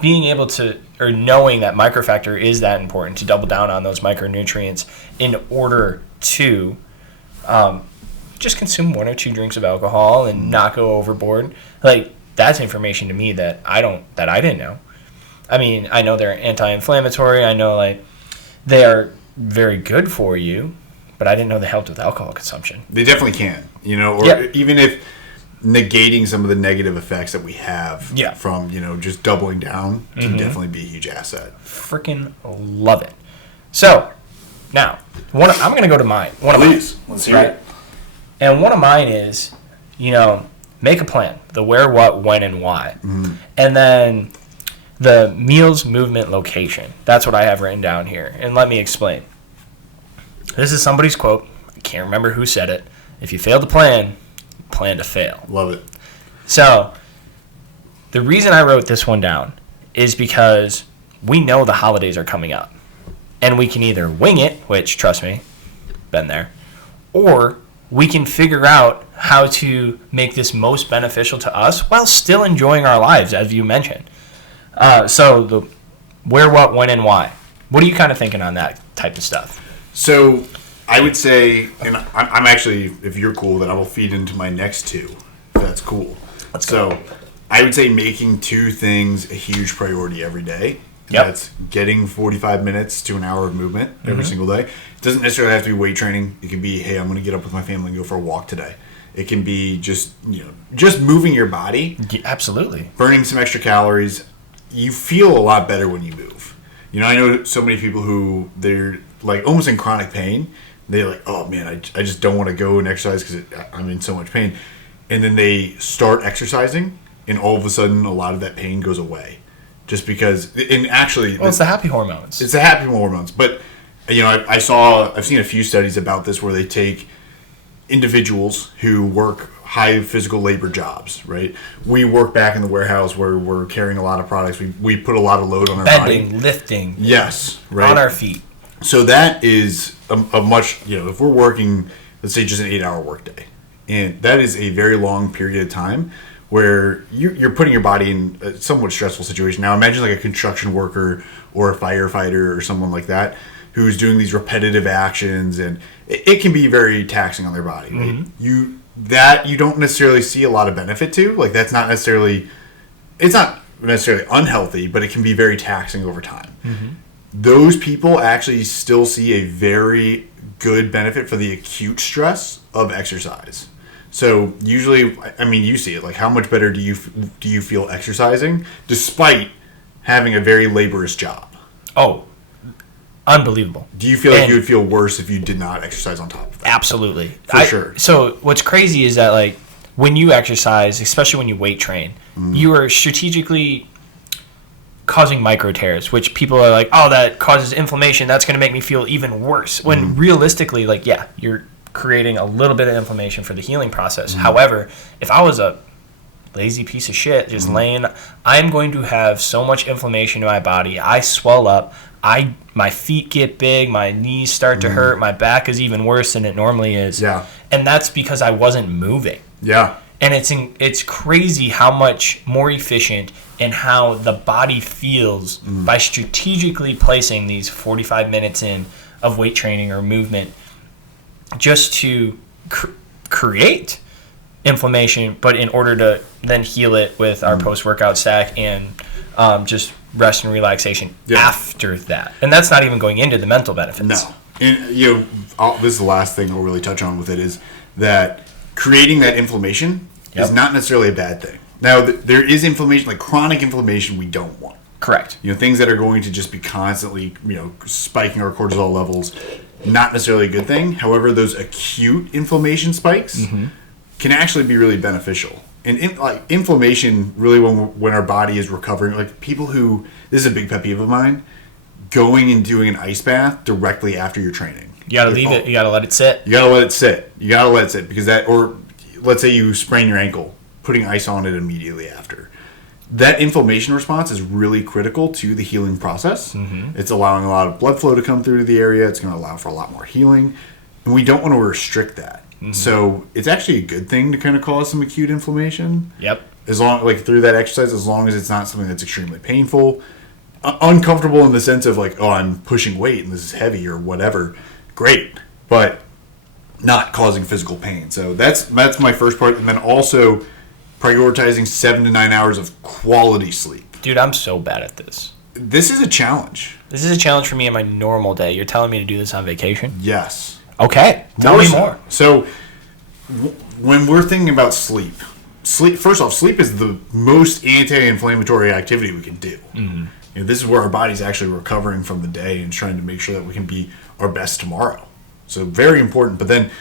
being able to, or knowing that microfactor is that important to double down on those micronutrients in order to just consume 1 or 2 drinks of alcohol and not go overboard. Like, that's information to me that I didn't know. I mean, I know they're anti-inflammatory. I know like they are very good for you. But I didn't know they helped with alcohol consumption. They definitely can, or even if negating some of the negative effects that we have from, just doubling down can definitely be a huge asset. Freaking love it. So, now, I'm going to go to mine. Please, let's hear it. And one of mine is, make a plan. The where, what, when, and why. And then the meals, movement, location. That's what I have written down here. And let me explain. This is somebody's quote. I can't remember who said it. If you fail to plan to fail. Love it. So, the reason I wrote this one down is because we know the holidays are coming up. And we can either wing it, which, trust me, been there, or we can figure out how to make this most beneficial to us while still enjoying our lives, as you mentioned. So, the where, what, when, and why. What are you kind of thinking on that type of stuff? So I would say, and I'm actually, if you're cool, then I will feed into my next 2. If that's cool. Let's go. I would say making 2 things a huge priority every day. Yep. That's getting 45 minutes to an hour of movement every single day. It doesn't necessarily have to be weight training. It can be, hey, I'm going to get up with my family and go for a walk today. It can be just moving your body. Yeah, absolutely. Burning some extra calories. You feel a lot better when you move. I know so many people who they're like almost in chronic pain. They're like, oh man, I just don't want to go and exercise because I'm in so much pain. And then they start exercising, and all of a sudden, a lot of that pain goes away, just because. And actually, it's the happy hormones. It's the happy hormones. But I've seen a few studies about this where they take individuals who work high physical labor jobs, right? We work back in the warehouse where we're carrying a lot of products. We put a lot of load on our body. Bending, lifting. Yes, right. On our feet. So that is a much, if we're working, let's say just an 8-hour workday, and that is a very long period of time where you're putting your body in a somewhat stressful situation. Now imagine like a construction worker or a firefighter or someone like that who's doing these repetitive actions, and it can be very taxing on their body. Right? You don't necessarily see a lot of benefit to. Like it's not necessarily unhealthy, but it can be very taxing over time. Those people actually still see a very good benefit for the acute stress of exercise. So usually, I mean, you see it. Like, how much better do you feel exercising despite having a very laborious job? Oh, unbelievable. Do you feel like you would feel worse if you did not exercise on top of that? Absolutely. For sure. So what's crazy is that, like, when you exercise, especially when you weight train, you are strategically causing micro tears, which people are like, oh, that causes inflammation. That's going to make me feel even worse. When realistically, like, yeah, you're creating a little bit of inflammation for the healing process. However, if I was a lazy piece of shit just laying, I'm going to have so much inflammation in my body. I swell up. My feet get big. My knees start to hurt. My back is even worse than it normally is. Yeah. And that's because I wasn't moving. Yeah. And it's crazy how much more efficient and how the body feels by strategically placing these 45 minutes in of weight training or movement just to create inflammation, but in order to then heal it with our post-workout stack and just rest and relaxation after that. And that's not even going into the mental benefits. No. And, this is the last thing we'll really touch on with it is that creating that inflammation is not necessarily a bad thing. Now, there is inflammation, like chronic inflammation we don't want. Correct. Things that are going to just be constantly, spiking our cortisol levels, not necessarily a good thing. However, those acute inflammation spikes can actually be really beneficial. And inflammation, really, when our body is recovering, like people who, this is a big pet peeve of mine, going and doing an ice bath directly after your training. You gotta leave it. You gotta let it sit. You gotta let it sit because or let's say you sprain your ankle, putting ice on it immediately after. That inflammation response is really critical to the healing process. It's allowing a lot of blood flow to come through the area. It's going to allow for a lot more healing. And we don't want to restrict that. So it's actually a good thing to kind of cause some acute inflammation. Yep. As long, through that exercise, as long as it's not something that's extremely painful, uncomfortable in the sense of like, oh, I'm pushing weight and this is heavy or whatever. Great. But not causing physical pain. So that's my first part. And then also prioritizing 7 to 9 hours of quality sleep. Dude, I'm so bad at this. This is a challenge. This is a challenge for me in my normal day. You're telling me to do this on vacation? Yes. Okay. Tell me more. So when we're thinking about sleep, first off, sleep is the most anti-inflammatory activity we can do. This is where our body's actually recovering from the day and trying to make sure that we can be our best tomorrow. So very important. But then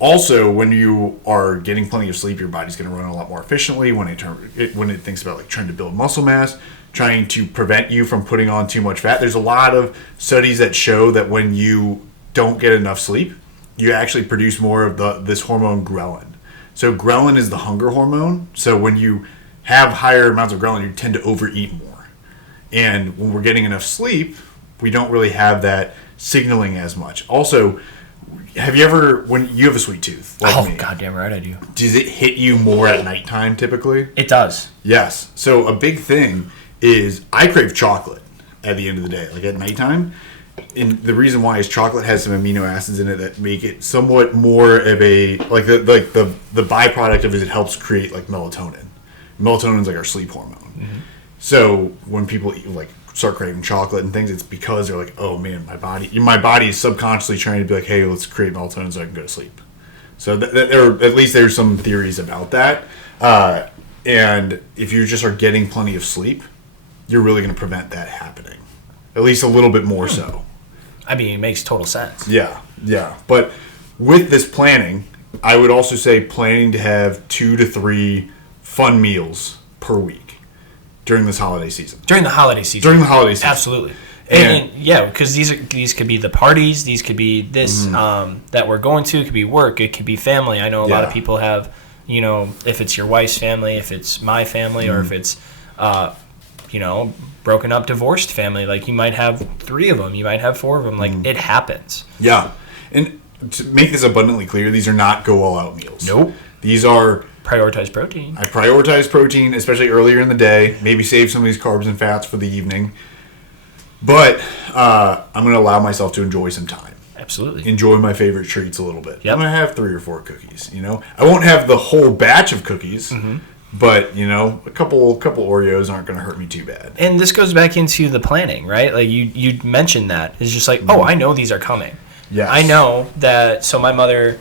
also, when you are getting plenty of sleep, your body's going to run a lot more efficiently when it thinks about like trying to build muscle mass, trying to prevent you from putting on too much fat. There's a lot of studies that show that when you don't get enough sleep, you actually produce more of this hormone ghrelin. So ghrelin is the hunger hormone. So when you have higher amounts of ghrelin, you tend to overeat more. And when we're getting enough sleep, we don't really have that signaling as much. Also, have you ever, when you have a sweet tooth like me, goddamn right I do. Does it hit you more at nighttime typically? It does. Yes. So a big thing is I crave chocolate at the end of the day, like at nighttime. And the reason why is chocolate has some amino acids in it that make it somewhat more of a, like the byproduct of it helps create like melatonin. Melatonin is like our sleep hormone. So when people start craving chocolate and things, it's because they're like, oh man, my body is subconsciously trying to be like, hey, let's create melatonin so I can go to sleep. So at least there's some theories about that. And if you just are getting plenty of sleep, you're really going to prevent that happening. At least a little bit more so. I mean, it makes total sense. Yeah. But with this planning, I would also say planning to have 2 to 3 fun meals per week during this holiday season. During the holiday season. Absolutely. And yeah, because these could be the parties, these could be this that we're going to, it could be work, it could be family. I know a lot of people have, if it's your wife's family, if it's my family, or if it's, broken up, divorced family, like you might have 3 of them, you might have 4 of them, like it happens. Yeah. And to make this abundantly clear, these are not go all out meals. Nope. These are prioritize protein. I prioritize protein, especially earlier in the day. Maybe save some of these carbs and fats for the evening. But I'm going to allow myself to enjoy some time. Absolutely. Enjoy my favorite treats a little bit. Yep. I'm going to have 3 or 4 cookies. I won't have the whole batch of cookies, but a couple Oreos aren't going to hurt me too bad. And this goes back into the planning, right? Like you mentioned that. It's just like, oh, I know these are coming. Yes. I know that, so my mother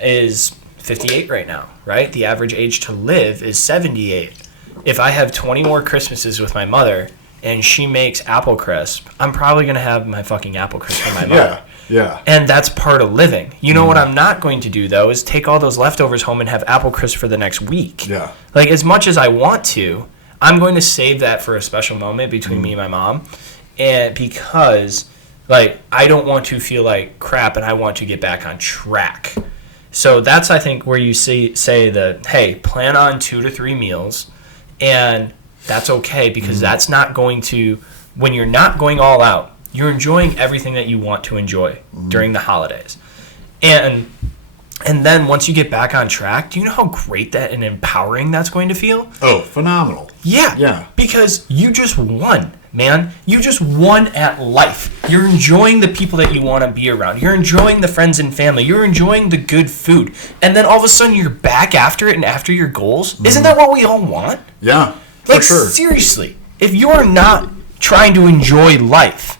is 58 right now, right? The average age to live is 78. If I have 20 more Christmases with my mother and she makes apple crisp, I'm probably going to have my fucking apple crisp for my mother. Yeah. And that's part of living. You know what I'm not going to do, though, is take all those leftovers home and have apple crisp for the next week. Yeah. Like, as much as I want to, I'm going to save that for a special moment between me and my mom. And because, like, I don't want to feel like crap and I want to get back on track. So that's, I think, where you say that, hey, plan on 2 to 3 meals. And that's okay, because that's not going to, when you're not going all out, you're enjoying everything that you want to enjoy during the holidays. And then once you get back on track, do you know how great that and empowering that's going to feel? Oh, phenomenal. Yeah. Because you just won, man. You just won at life. You're enjoying the people that you want to be around. You're enjoying the friends and family. You're enjoying the good food. And then all of a sudden you're back after it and after your goals. Isn't that what we all want? Yeah, Like, for sure. seriously, if you're not trying to enjoy life,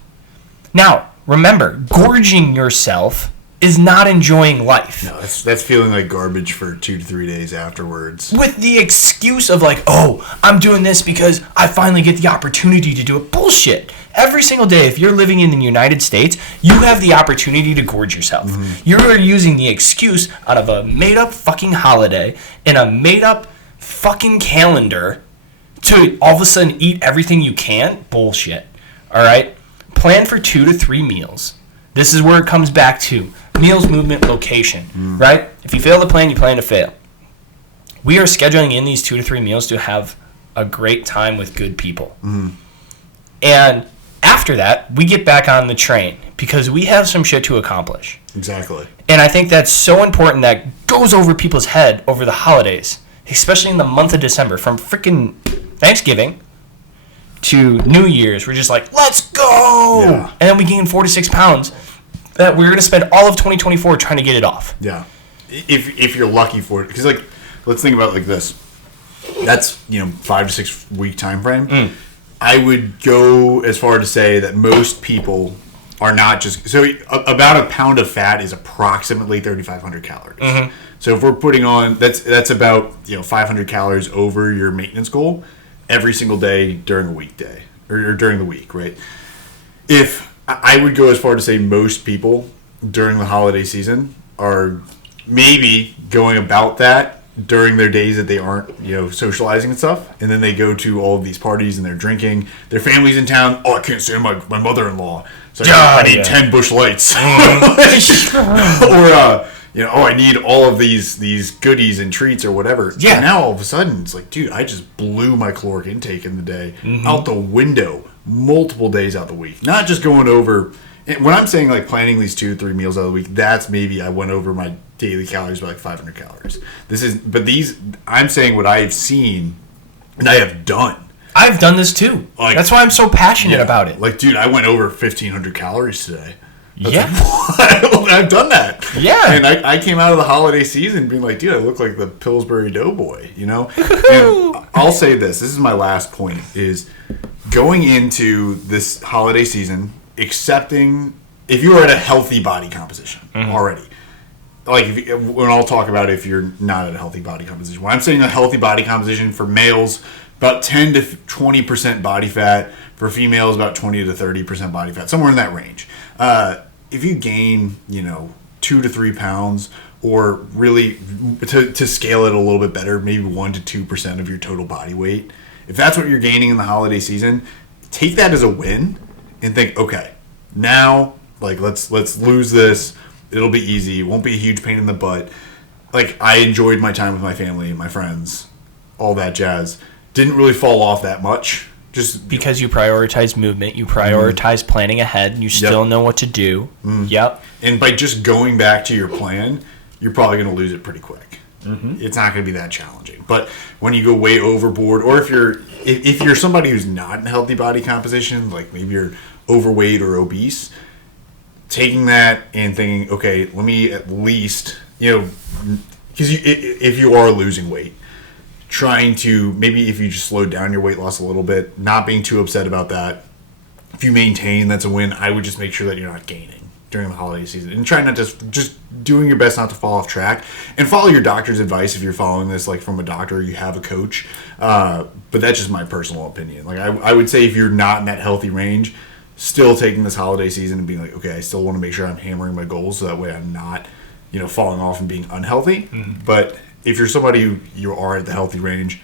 now, remember, gorging yourself is not enjoying life. No, that's feeling like garbage for 2 to 3 days afterwards. With the excuse of like, oh, I'm doing this because I finally get the opportunity to do it. Bullshit. Every single day, if you're living in the United States, you have the opportunity to gorge yourself. You're using the excuse out of a made-up fucking holiday and a made-up fucking calendar to all of a sudden eat everything you can. Bullshit. All right? Plan for 2 to 3 meals. This is where it comes back to meals, movement, location, right? If you fail to plan, you plan to fail. We are scheduling in these 2 to 3 meals to have a great time with good people. And after that, we get back on the train because we have some shit to accomplish. Exactly. And I think that's so important that goes over people's head over the holidays, especially in the month of December, from freaking Thanksgiving to New Year's. We're just like, let's go! Yeah. And then we gain 4 to 6 pounds that we're going to spend all of 2024 trying to get it off. Yeah. If you're lucky for it. Because, like, let's think about it like this. That's, 5 to 6 week time frame. I would go as far to say that most people are not just... So, about a pound of fat is approximately 3,500 calories. So, if we're putting on... That's about, 500 calories over your maintenance goal every single day during a weekday. Or during the week, right? If... I would go as far to say most people during the holiday season are maybe going about that during their days that they aren't, socializing and stuff. And then they go to all of these parties and they're drinking. Their family's in town. Oh, I can't stand my mother-in-law. So I need 10 Busch Lights. Or, I need all of these goodies and treats or whatever. Yeah. And now all of a sudden it's like, dude, I just blew my caloric intake in the day out the window. Multiple days out the week, not just going over. When I'm saying like planning these 2 to 3 meals out of the week, that's maybe I went over my daily calories by like 500 calories. I'm saying what I have seen and I have done. I've done this too. Like, that's why I'm so passionate about it. Like, dude, I went over 1,500 calories today. Yeah. I've done that. Yeah. And I came out of the holiday season being like, dude, I look like the Pillsbury Doughboy, And I'll say this is my last point, is going into this holiday season, accepting, if you are at a healthy body composition already, like when I'll talk about if you're not at a healthy body composition, when I'm saying a healthy body composition for males, about 10 to 20% body fat, for females, about 20 to 30% body fat, somewhere in that range. If you gain, 2 to 3 pounds, or really to scale it a little bit better, maybe 1 to 2% of your total body weight. If that's what you're gaining in the holiday season, take that as a win and think, okay, now like let's lose this. It'll be easy. It won't be a huge pain in the butt. Like, I enjoyed my time with my family, my friends, all that jazz. Didn't really fall off that much. Just because you prioritize movement, you prioritize planning ahead, and you still know what to do. Yep. And by just going back to your plan, you're probably going to lose it pretty quick. It's not going to be that challenging. But when you go way overboard, or if you're somebody who's not in a healthy body composition, like maybe you're overweight or obese, taking that and thinking, okay, let me at least, because if you are losing weight, trying to, maybe if you just slow down your weight loss a little bit, not being too upset about that. If you maintain, that's a win. I would just make sure that you're not gaining. during the holiday season, and try not to just doing your best not to fall off track, and follow your doctor's advice if you're following this like from a doctor or you have a coach. But that's just my personal opinion. Like I would say if you're not in that healthy range, still taking this holiday season and being like, okay, I still want to make sure I'm hammering my goals so that way I'm not, falling off and being unhealthy. But if you're somebody who you are at the healthy range,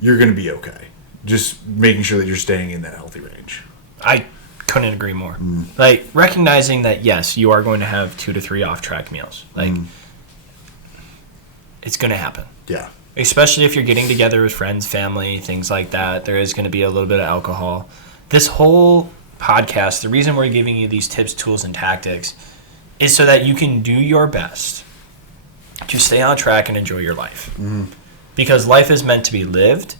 you're going to be okay. Just making sure that you're staying in that healthy range. I couldn't agree more. Like, recognizing that, yes, you are going to have 2 to 3 off-track meals. Like, it's going to happen. Yeah. Especially if you're getting together with friends, family, things like that. There is going to be a little bit of alcohol. This whole podcast, the reason we're giving you these tips, tools, and tactics is so that you can do your best to stay on track and enjoy your life. Because life is meant to be lived,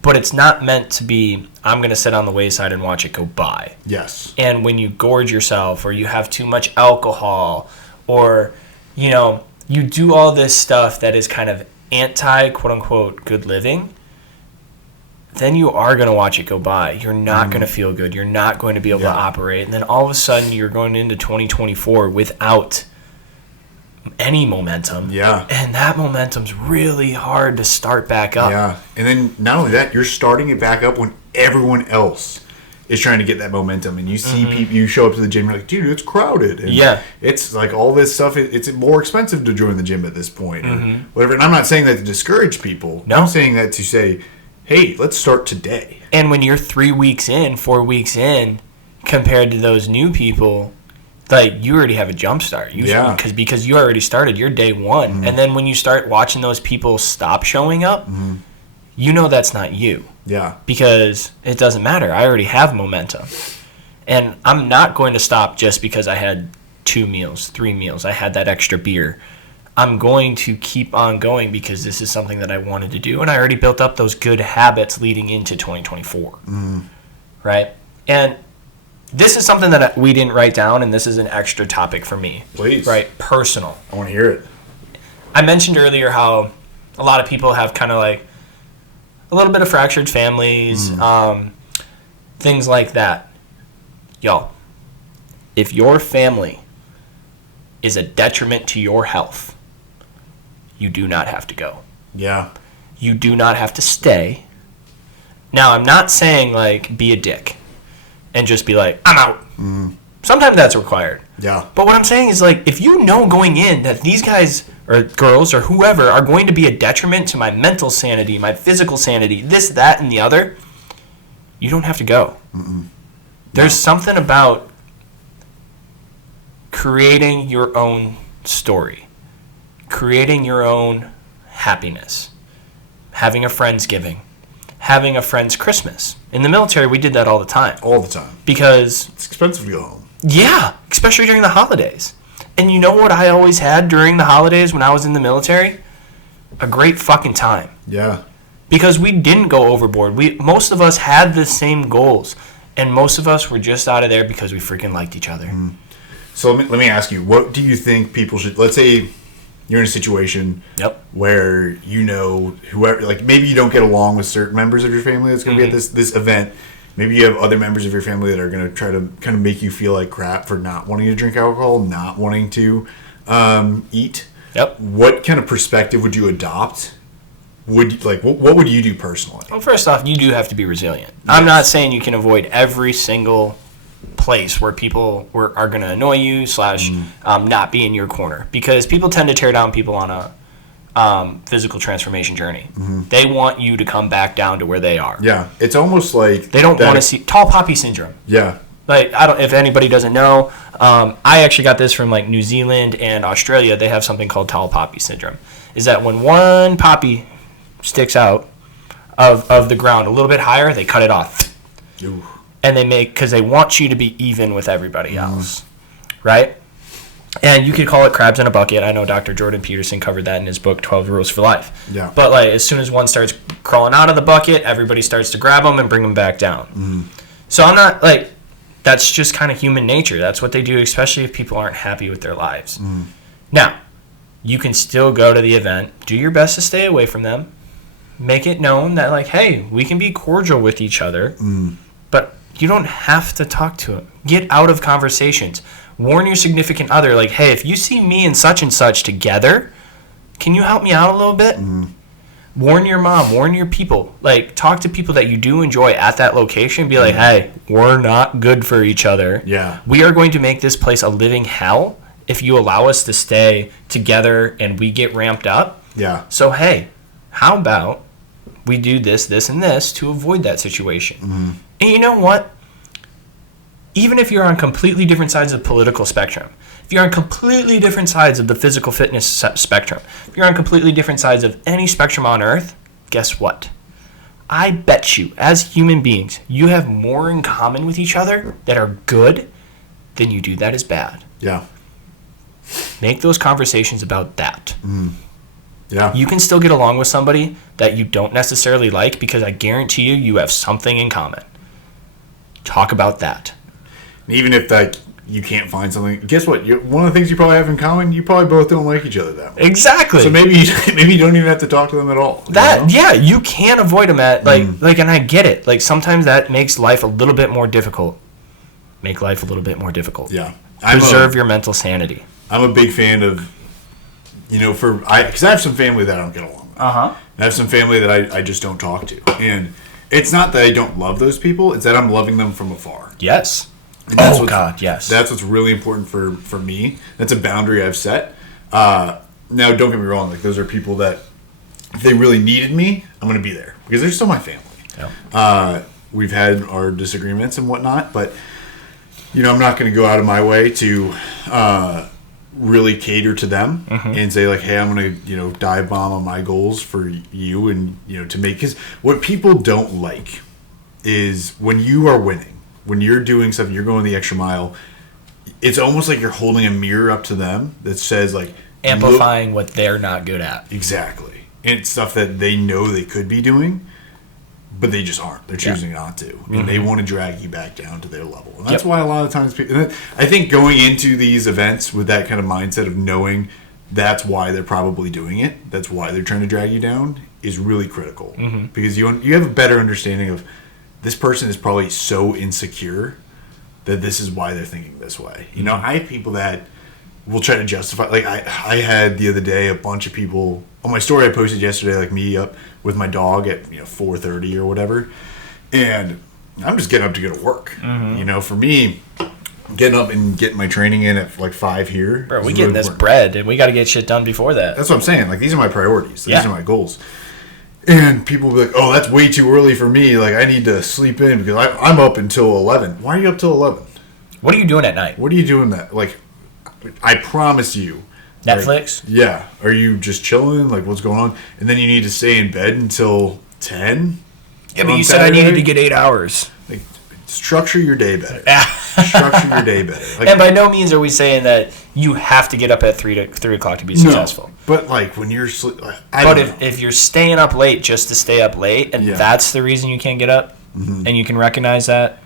but it's not meant to be, I'm going to sit on the wayside and watch it go by. Yes. And when you gorge yourself or you have too much alcohol or, you do all this stuff that is kind of anti, quote-unquote, good living, then you are going to watch it go by. You're not going to feel good. You're not going to be able to operate. And then all of a sudden you're going into 2024 without any momentum. Yeah. And that momentum's really hard to start back up. Yeah. And then not only that, you're starting it back up when everyone else is trying to get that momentum. And you see people, you show up to the gym, you're like, dude, it's crowded. And it's like all this stuff, it's more expensive to join the gym at this point. Or whatever. And I'm not saying that to discourage people. No. I'm saying that to say, hey, let's start today. And when you're 3 weeks in, 4 weeks in, compared to those new people, like, you already have a jump start. Because you already started. You're day one. And then when you start watching those people stop showing up, you know that's not you. Yeah. Because it doesn't matter. I already have momentum. And I'm not going to stop just because I had 2 meals, 3 meals. I had that extra beer. I'm going to keep on going because this is something that I wanted to do. And I already built up those good habits leading into 2024. Right? And this is something that we didn't write down, and this is an extra topic for me. Please. Right? Personal. I want to hear it. I mentioned earlier how a lot of people have kind of like a little bit of fractured families, things like that. Y'all, if your family is a detriment to your health, you do not have to go. Yeah. You do not have to stay. Now, I'm not saying, like, be a dick and just be like, I'm out. Sometimes that's required. Yeah. But what I'm saying is, like, if you know going in that these guys or girls or whoever are going to be a detriment to my mental sanity, my physical sanity, this, that, and the other, you don't have to go. There's something about creating your own story, creating your own happiness, having a Friendsgiving, having a friend's Christmas. In the military, we did that all the time. All the time. Because it's expensive to go home. Yeah, especially during the holidays. And you know what I always had during the holidays when I was in the military? A great fucking time. Yeah. Because we didn't go overboard. Most of us had the same goals. And most of us were just out of there because we freaking liked each other. So let me ask you, what do you think people should, let's say you're in a situation where whoever, like maybe you don't get along with certain members of your family that's going to be at this event. Maybe you have other members of your family that are going to try to kind of make you feel like crap for not wanting to drink alcohol, not wanting to eat. What kind of perspective would you adopt? What would you do personally? Well, first off, you do have to be resilient. Yes. I'm not saying you can avoid every single place where people are going to annoy you / not be in your corner, because people tend to tear down people on a physical transformation journey. They want you to come back down to where they are. Yeah, it's almost like they don't want to see tall poppy syndrome. Yeah, like if anybody doesn't know, I actually got this from like New Zealand and Australia. They have something called tall poppy syndrome. Is that when one poppy sticks out of the ground a little bit higher, they cut it off. Ooh. And because they want you to be even with everybody else, right? And you could call it crabs in a bucket. I know Dr. Jordan Peterson covered that in his book, 12 Rules for Life. Yeah. But like as soon as one starts crawling out of the bucket, everybody starts to grab them and bring them back down. So I'm not like, that's just kind of human nature. That's what they do, especially if people aren't happy with their lives. Now, you can still go to the event, do your best to stay away from them, make it known that like, hey, we can be cordial with each other, but you don't have to talk to them. Get out of conversations. Warn your significant other, like, hey, if you see me and such together, can you help me out a little bit? Warn your mom, warn your people. Like, talk to people that you do enjoy at that location. Be like, hey, we're not good for each other. Yeah. We are going to make this place a living hell if you allow us to stay together and we get ramped up. Yeah. So, hey, how about we do this, and this to avoid that situation? And you know what? Even if you're on completely different sides of the political spectrum, if you're on completely different sides of the physical fitness spectrum, if you're on completely different sides of any spectrum on Earth, guess what? I bet you, as human beings, you have more in common with each other that are good than you do that is bad. Yeah. Make those conversations about that. Yeah. You can still get along with somebody that you don't necessarily like because I guarantee you have something in common. Talk about that. Even if that you can't find something, guess what? One of the things you probably have in common, you probably both don't like each other that much. Exactly. So maybe you don't even have to talk to them at all. Yeah, you can avoid them at like, and I get it. Like sometimes that makes life a little bit more difficult. Make life a little bit more difficult. Yeah. Preserve your mental sanity. I'm a big fan of, because I have some family that I don't get along with. I have some family that I just don't talk to, and it's not that I don't love those people; it's that I'm loving them from afar. Yes. And that's yes. That's what's really important for me. That's a boundary I've set. Now, don't get me wrong. Like those are people that, if they really needed me, I'm going to be there because they're still my family. Yeah. We've had our disagreements and whatnot, but I'm not going to go out of my way to really cater to them and say like, hey, I'm going to dive bomb on my goals for you, and to make, because what people don't like is when you are winning. When you're doing something, you're going the extra mile, it's almost like you're holding a mirror up to them that says, like... amplifying what they're not good at. Exactly. And it's stuff that they know they could be doing, but they just aren't. They're choosing not to. And they want to drag you back down to their level. And that's why a lot of times... I think going into these events with that kind of mindset of knowing that's why they're probably doing it, that's why they're trying to drag you down, is really critical. Because you have a better understanding of... this person is probably so insecure that this is why they're thinking this way. I have people that will try to justify. Like I had the other day a bunch of people on my story I posted yesterday, like me up with my dog at 4:30 or whatever, and I'm just getting up to go to work. For me, getting up and getting my training in at like 5 here. Bro, we getting this bread, and we got to get shit done before that. That's what I'm saying. Like these are my priorities. These are my goals. And people will be like, oh, that's way too early for me. Like, I need to sleep in because I'm up until 11. Why are you up till 11? What are you doing at night? What are you doing that? Like, I promise you. Netflix? Like, yeah. Are you just chilling? Like, what's going on? And then you need to stay in bed until 10? Yeah, but you said I needed to get 8 hours. Like, structure your day better. Structure your day better. Like, and by no means are we saying that you have to get up at 3 o'clock to be successful. But like when you're if you're staying up late just to stay up late, and that's the reason you can't get up, and you can recognize that,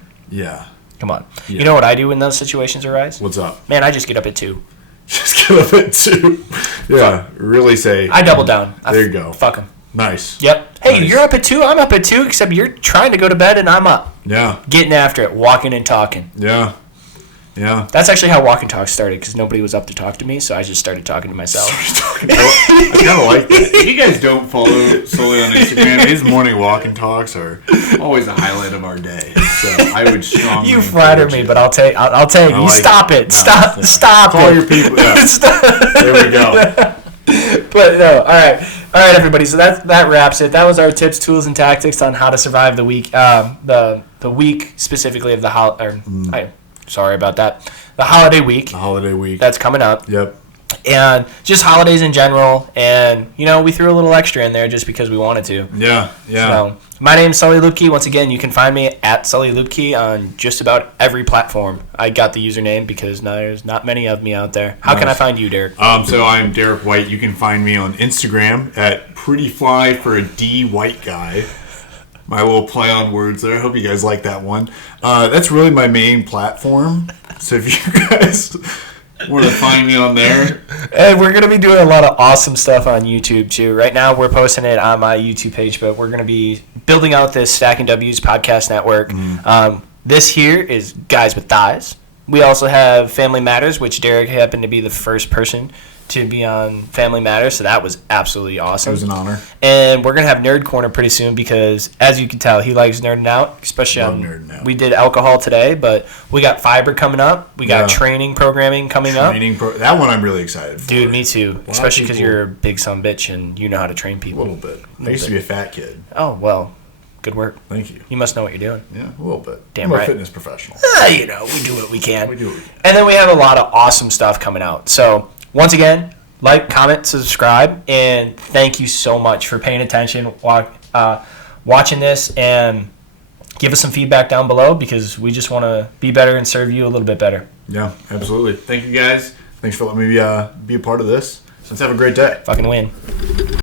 come on. You know what I do when those situations arise? What's up? Man, I just get up at 2. Just get up at 2. Yeah, really say. I double down. There you go. Fuck them. Nice. Yep. Hey, you're up at 2. I'm up at 2. Except you're trying to go to bed and I'm up. Yeah. Getting after it, walking and talking. Yeah. Yeah. That's actually how Walk and Talk started, because nobody was up to talk to me, so I just started talking to myself. I kind of like that. If you guys don't follow Sully on Instagram, his morning walk and talks are always the highlight of our day. So I would strongly. You flatter me, but I'll take you. Like stop it. Stop it. Call your people. Yeah. There we go. But no, all right, everybody. So that wraps it. That was our tips, tools, and tactics on how to survive the week. The week specifically of the holiday. Sorry about that. The holiday week. The holiday week. That's coming up. Yep. And just holidays in general. And, we threw a little extra in there just because we wanted to. Yeah. So, my name's Sully Lupke. Once again, you can find me at Sully Lupke on just about every platform. I got the username because there's not many of me out there. How can I find you, Derek? So I'm Derek White. You can find me on Instagram at prettyfly for a D white guy. My little play on words there. I hope you guys like that one. That's really my main platform. So if you guys want to find me on there. And we're going to be doing a lot of awesome stuff on YouTube too. Right now we're posting it on my YouTube page, but we're going to be building out this Stacking W's podcast network. This here is Guys with Thighs. We also have Family Matters, which Derek happened to be the first person to be on Family Matters, so that was absolutely awesome. It was an honor. And we're going to have Nerd Corner pretty soon because, as you can tell, he likes nerding out, especially Love on nerding out. We did alcohol today, but we got fiber coming up. We got training programming coming up. That one I'm really excited for. Dude, me too. Especially because you're a big son bitch and you know how to train people. A little bit. I used to be a fat kid. Oh, well, good work. Thank you. You must know what you're doing. Yeah, a little bit. Damn I'm right. a fitness professional. You know, we do what we can. We do what we can. And then we have a lot of awesome stuff coming out. So, once again, like, comment, subscribe, and thank you so much for paying attention, watching this, and give us some feedback down below because we just want to be better and serve you a little bit better. Yeah, absolutely. Thank you guys. Thanks for letting me be a part of this. Let's have a great day. Fucking win.